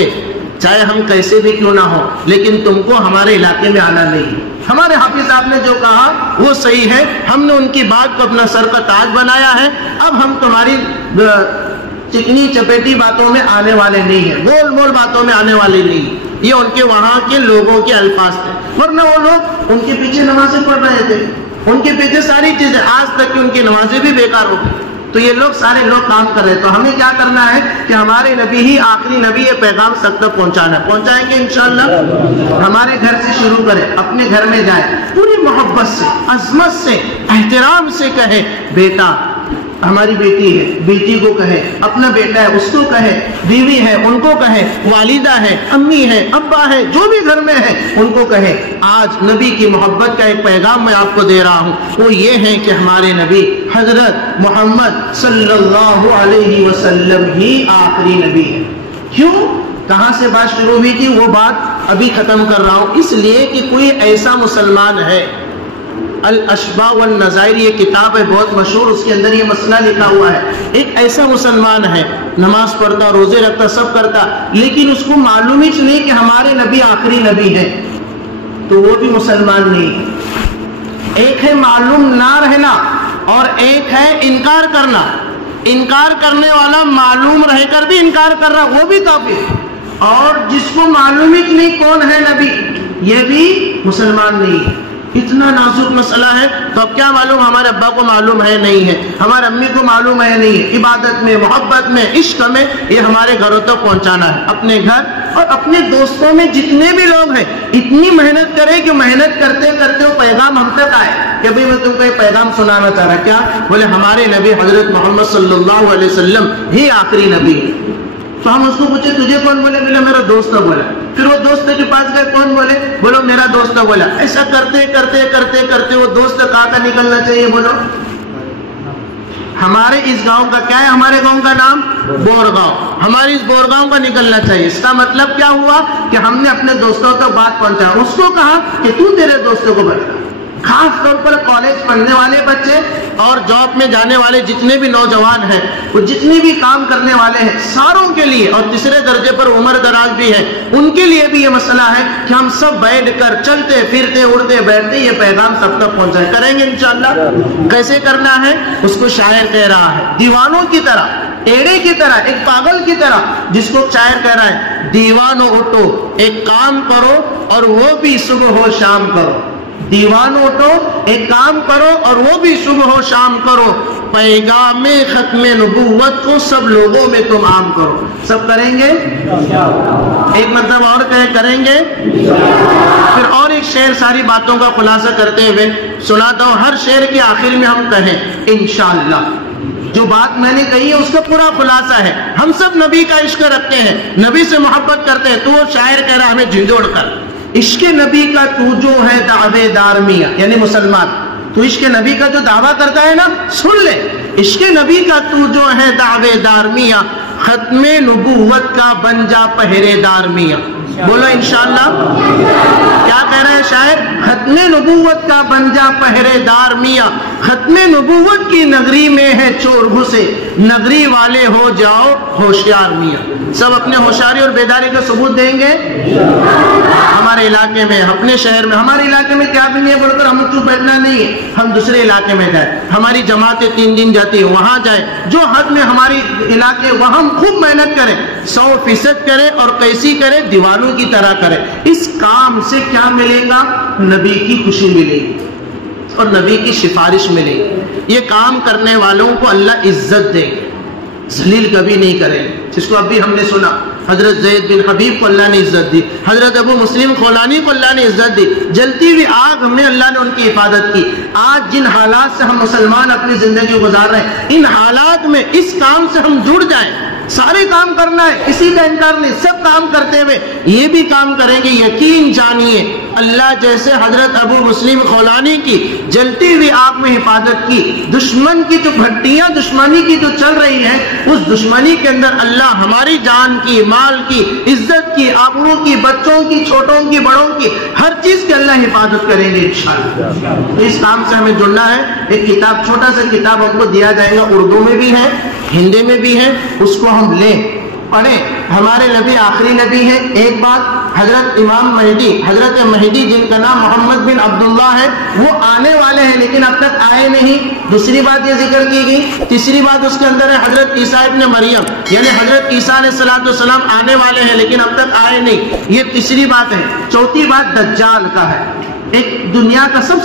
چاہے ہم کیسے بھی کیوں نہ ہو، لیکن تم کو ہمارے علاقے میں آنا نہیں۔ ہمارے حافظ صاحب نے جو کہا وہ صحیح ہے، ہم نے ان کی بات کو اپنا سر کا تاج بنایا ہے، اب ہم تمہاری چکنی چپیٹی باتوں میں آنے والے نہیں ہیں، گول مول باتوں میں آنے والے نہیں۔ یہ ان کے وہاں کے لوگوں کے الفاظ تھے، ورنہ وہ لوگ ان کے پیچھے نمازیں پڑھ رہے تھے، ان کے پیچھے ساری چیزیں، آج تک کہ ان کی نمازیں بھی بیکار ہو گئی۔ تو یہ لوگ سارے لوگ کام کر رہے، تو ہمیں کیا کرنا ہے کہ ہمارے نبی ہی آخری نبی، یہ پیغام سب تک پہنچانا ہے، پہنچائیں گے انشاءاللہ۔ ہمارے گھر سے شروع کریں، اپنے گھر میں جائیں، پوری محبت سے، عظمت سے، احترام سے کہیں، بیٹا ہماری بیٹی ہے بیٹی کو کہے، اپنا بیٹا ہے اس کو کہے، بیوی ہے ان کو کہے، والدہ ہے، امی ہے، ابا ہے، جو بھی گھر میں ہے ان کو کہے۔ آج نبی کی محبت کا ایک پیغام میں آپ کو دے رہا ہوں، وہ یہ ہے کہ ہمارے نبی حضرت محمد صلی اللہ علیہ وسلم ہی آخری نبی ہے۔ کیوں؟ کہاں سے بات شروع ہوئی تھی وہ بات ابھی ختم کر رہا ہوں، اس لیے کہ کوئی ایسا مسلمان ہے، الاشباح والنظائر یہ کتاب ہے بہت مشہور، اس کے اندر یہ مسئلہ لکھا ہوا ہے، ایک ایسا مسلمان ہے نماز پڑھتا، روزے رکھتا، سب کرتا، لیکن اس کو معلوم ہی نہیں کہ ہمارے نبی آخری نبی ہے، تو وہ بھی مسلمان نہیں ہے۔ ایک ہے معلوم نہ رہنا اور ایک ہے انکار کرنا۔ انکار کرنے والا معلوم رہ کر بھی انکار کر رہا وہ بھی کافر، اور جس کو معلوم ہی نہیں کون ہے نبی یہ بھی مسلمان نہیں ہے۔ اتنا نازک مسئلہ ہے، تو اب کیا معلوم ہمارے ابا کو معلوم ہے نہیں ہے، ہمارے امی کو معلوم ہے نہیں ہے، عبادت میں، محبت میں، عشق میں، یہ ہمارے گھروں تک پہنچانا ہے، اپنے گھر اور اپنے دوستوں میں جتنے بھی لوگ ہیں اتنی محنت کریں کہ محنت کرتے کرتے وہ پیغام ہم تک آئے کہ بھئی میں تم کو یہ پیغام سنانا چاہ رہا۔ کیا؟ بولے ہمارے نبی حضرت محمد صلی اللہ علیہ وسلم ہی آخری نبی ہے۔ تو ہم اس کو پوچھے تجھے کون بولے؟ بولے میرا دوست بولا۔ پھر وہ دوست کے پاس گئے، کون بولے؟ بولو میرا دوست بولا۔ ایسا کرتے کرتے کرتے کرتے وہ دوست کہاں کا نکلنا چاہیے؟ بولو ہمارے اس گاؤں کا کیا ہے؟ ہمارے گاؤں کا نام بورگاؤں، ہماری اس بورگاؤں کا نکلنا چاہیے۔ اس کا مطلب کیا ہوا کہ ہم نے اپنے دوستوں تک بات پہنچایا، اس کو کہا کہ تو تیرے دوستوں کو بتا۔ خاص طور پر کالج پڑھنے والے بچے اور جاب میں جانے والے جتنے بھی نوجوان ہیں، وہ جتنے بھی کام کرنے والے ہیں، ساروں کے لیے، اور تیسرے درجے پر عمر دراز بھی ہے، ان کے لیے بھی یہ مسئلہ ہے کہ ہم سب بیٹھ کر چلتے پھرتے اڑتے بیٹھتے یہ پیغام سب تک پہنچائیں۔ کریں گے انشاءاللہ۔ کیسے کرنا ہے؟ اس کو شاعر کہہ رہا ہے، دیوانوں کی طرح، ٹیڑے کی طرح، ایک پاگل کی طرح، جس کو شاعر کہہ رہا ہے دیوانوں اٹھو ایک کام کرو اور وہ بھی صبح ہو شام کرو۔ دیوان اٹھو ایک کام کرو اور وہ بھی صبح و شام کرو، پیغام ختم نبوت کو سب لوگوں میں تم عام کرو۔ سب کریں گے؟ ایک مطلب اور کریں گے؟ پھر اور ایک شعر ساری باتوں کا خلاصہ کرتے ہوئے سناتا ہوں، ہر شعر کے آخر میں ہم کہیں انشاءاللہ۔ جو بات میں نے کہی ہے اس کا پورا خلاصہ ہے، ہم سب نبی کا عشق رکھتے ہیں، نبی سے محبت کرتے ہیں، تو وہ شاعر کہہ رہا ہمیں جھنجھوڑ کر، عشق نبی کا تو جو ہے دعوے دار میاں، یعنی مسلمان، تو عشق نبی کا جو دعویٰ کرتا ہے نا، سن لے، عشق نبی کا تو جو ہے دعوے دار میاں، ختم نبوت کا بن جا پہرے دار میاں۔ بولو انشاءاللہ۔ کیا کہہ رہے ہیں شاعر؟ ختم نبوت کا بن جا پہرے دار میاں، ختم نبوت کی نگری میں ہے چور گھسے، نگری والے ہو جاؤ ہوشیار میاں۔ سب اپنے ہوشیاری اور بیداری کا ثبوت دیں گے؟ ہمارے علاقے میں، اپنے شہر میں، ہمارے علاقے میں کیا بھی نہیں ہے بول کر ہم چپ بیٹھنا نہیں ہے، ہم دوسرے علاقے میں جائیں، ہماری جماعتیں 3 دن جاتی ہے وہاں جائیں، جو حد میں ہماری علاقے وہاں ہم خوب محنت کریں، 100% کریں، اور کیسی کریں؟ دیوانوں کی طرح کریں۔ اس کام سے کیا ملے گا؟ نبی کی خوشی ملے گی اور نبی کی سفارش ملے گی۔ یہ کام کرنے والوں کو اللہ عزت دے گا، ذلیل کبھی نہیں کرے، جس کو ابھی ہم نے سنا حضرت زید بن حبیب کو اللہ نے عزت دی، حضرت ابو مسلم خولانی کو اللہ نے عزت دی، جلتی ہوئی آگ ہم نے اللہ نے ان کی حفاظت کی۔ آج جن حالات سے ہم مسلمان اپنی زندگی گزار رہے ہیں، ان حالات میں اس کام سے ہم جڑ جائیں، سارے کام کرنا ہے، کسی کا انکار نہیں، سب کام کرتے ہوئے یہ بھی کام کریں گے، یقین جانیے اللہ جیسے حضرت ابو مسلم خولانی کی جلتی ہوئی آگ میں حفاظت کی، دشمن کی جو بھٹیاں دشمنی کی جو چل رہی ہیں، اس دشمنی کے اندر اللہ ہماری جان کی، مال کی، عزت کی، آبرو کی، بچوں کی، چھوٹوں کی، بڑوں کی، ہر چیز کی اللہ حفاظت کریں گے انشاءاللہ۔ اس کام سے ہمیں جڑنا ہے۔ ایک کتاب، چھوٹا سا کتاب ہم کو دیا جائے گا، اردو میں بھی ہے، ہندی میں بھی ہے، اس کو ہم لیں، پڑھیں۔ ہمارے نبی آخری نبی ہے۔ ایک بات، حضرت امام مہدی، حضرت مہدی جن کا نام محمد بن عبداللہ ہے، وہ آنے والے ہیں لیکن اب تک آئے نہیں۔ دوسری بات یہ ذکر کی گئی۔ تیسری بات اس کے اندر ہے حضرت عیسیٰ ابن مریم، یعنی حضرت عیسیٰ علیہ السلام آنے والے ہیں لیکن اب تک آئے نہیں، یہ تیسری بات ہے۔ چوتھی بات دجال کا ہے، ایک دنیا کا سب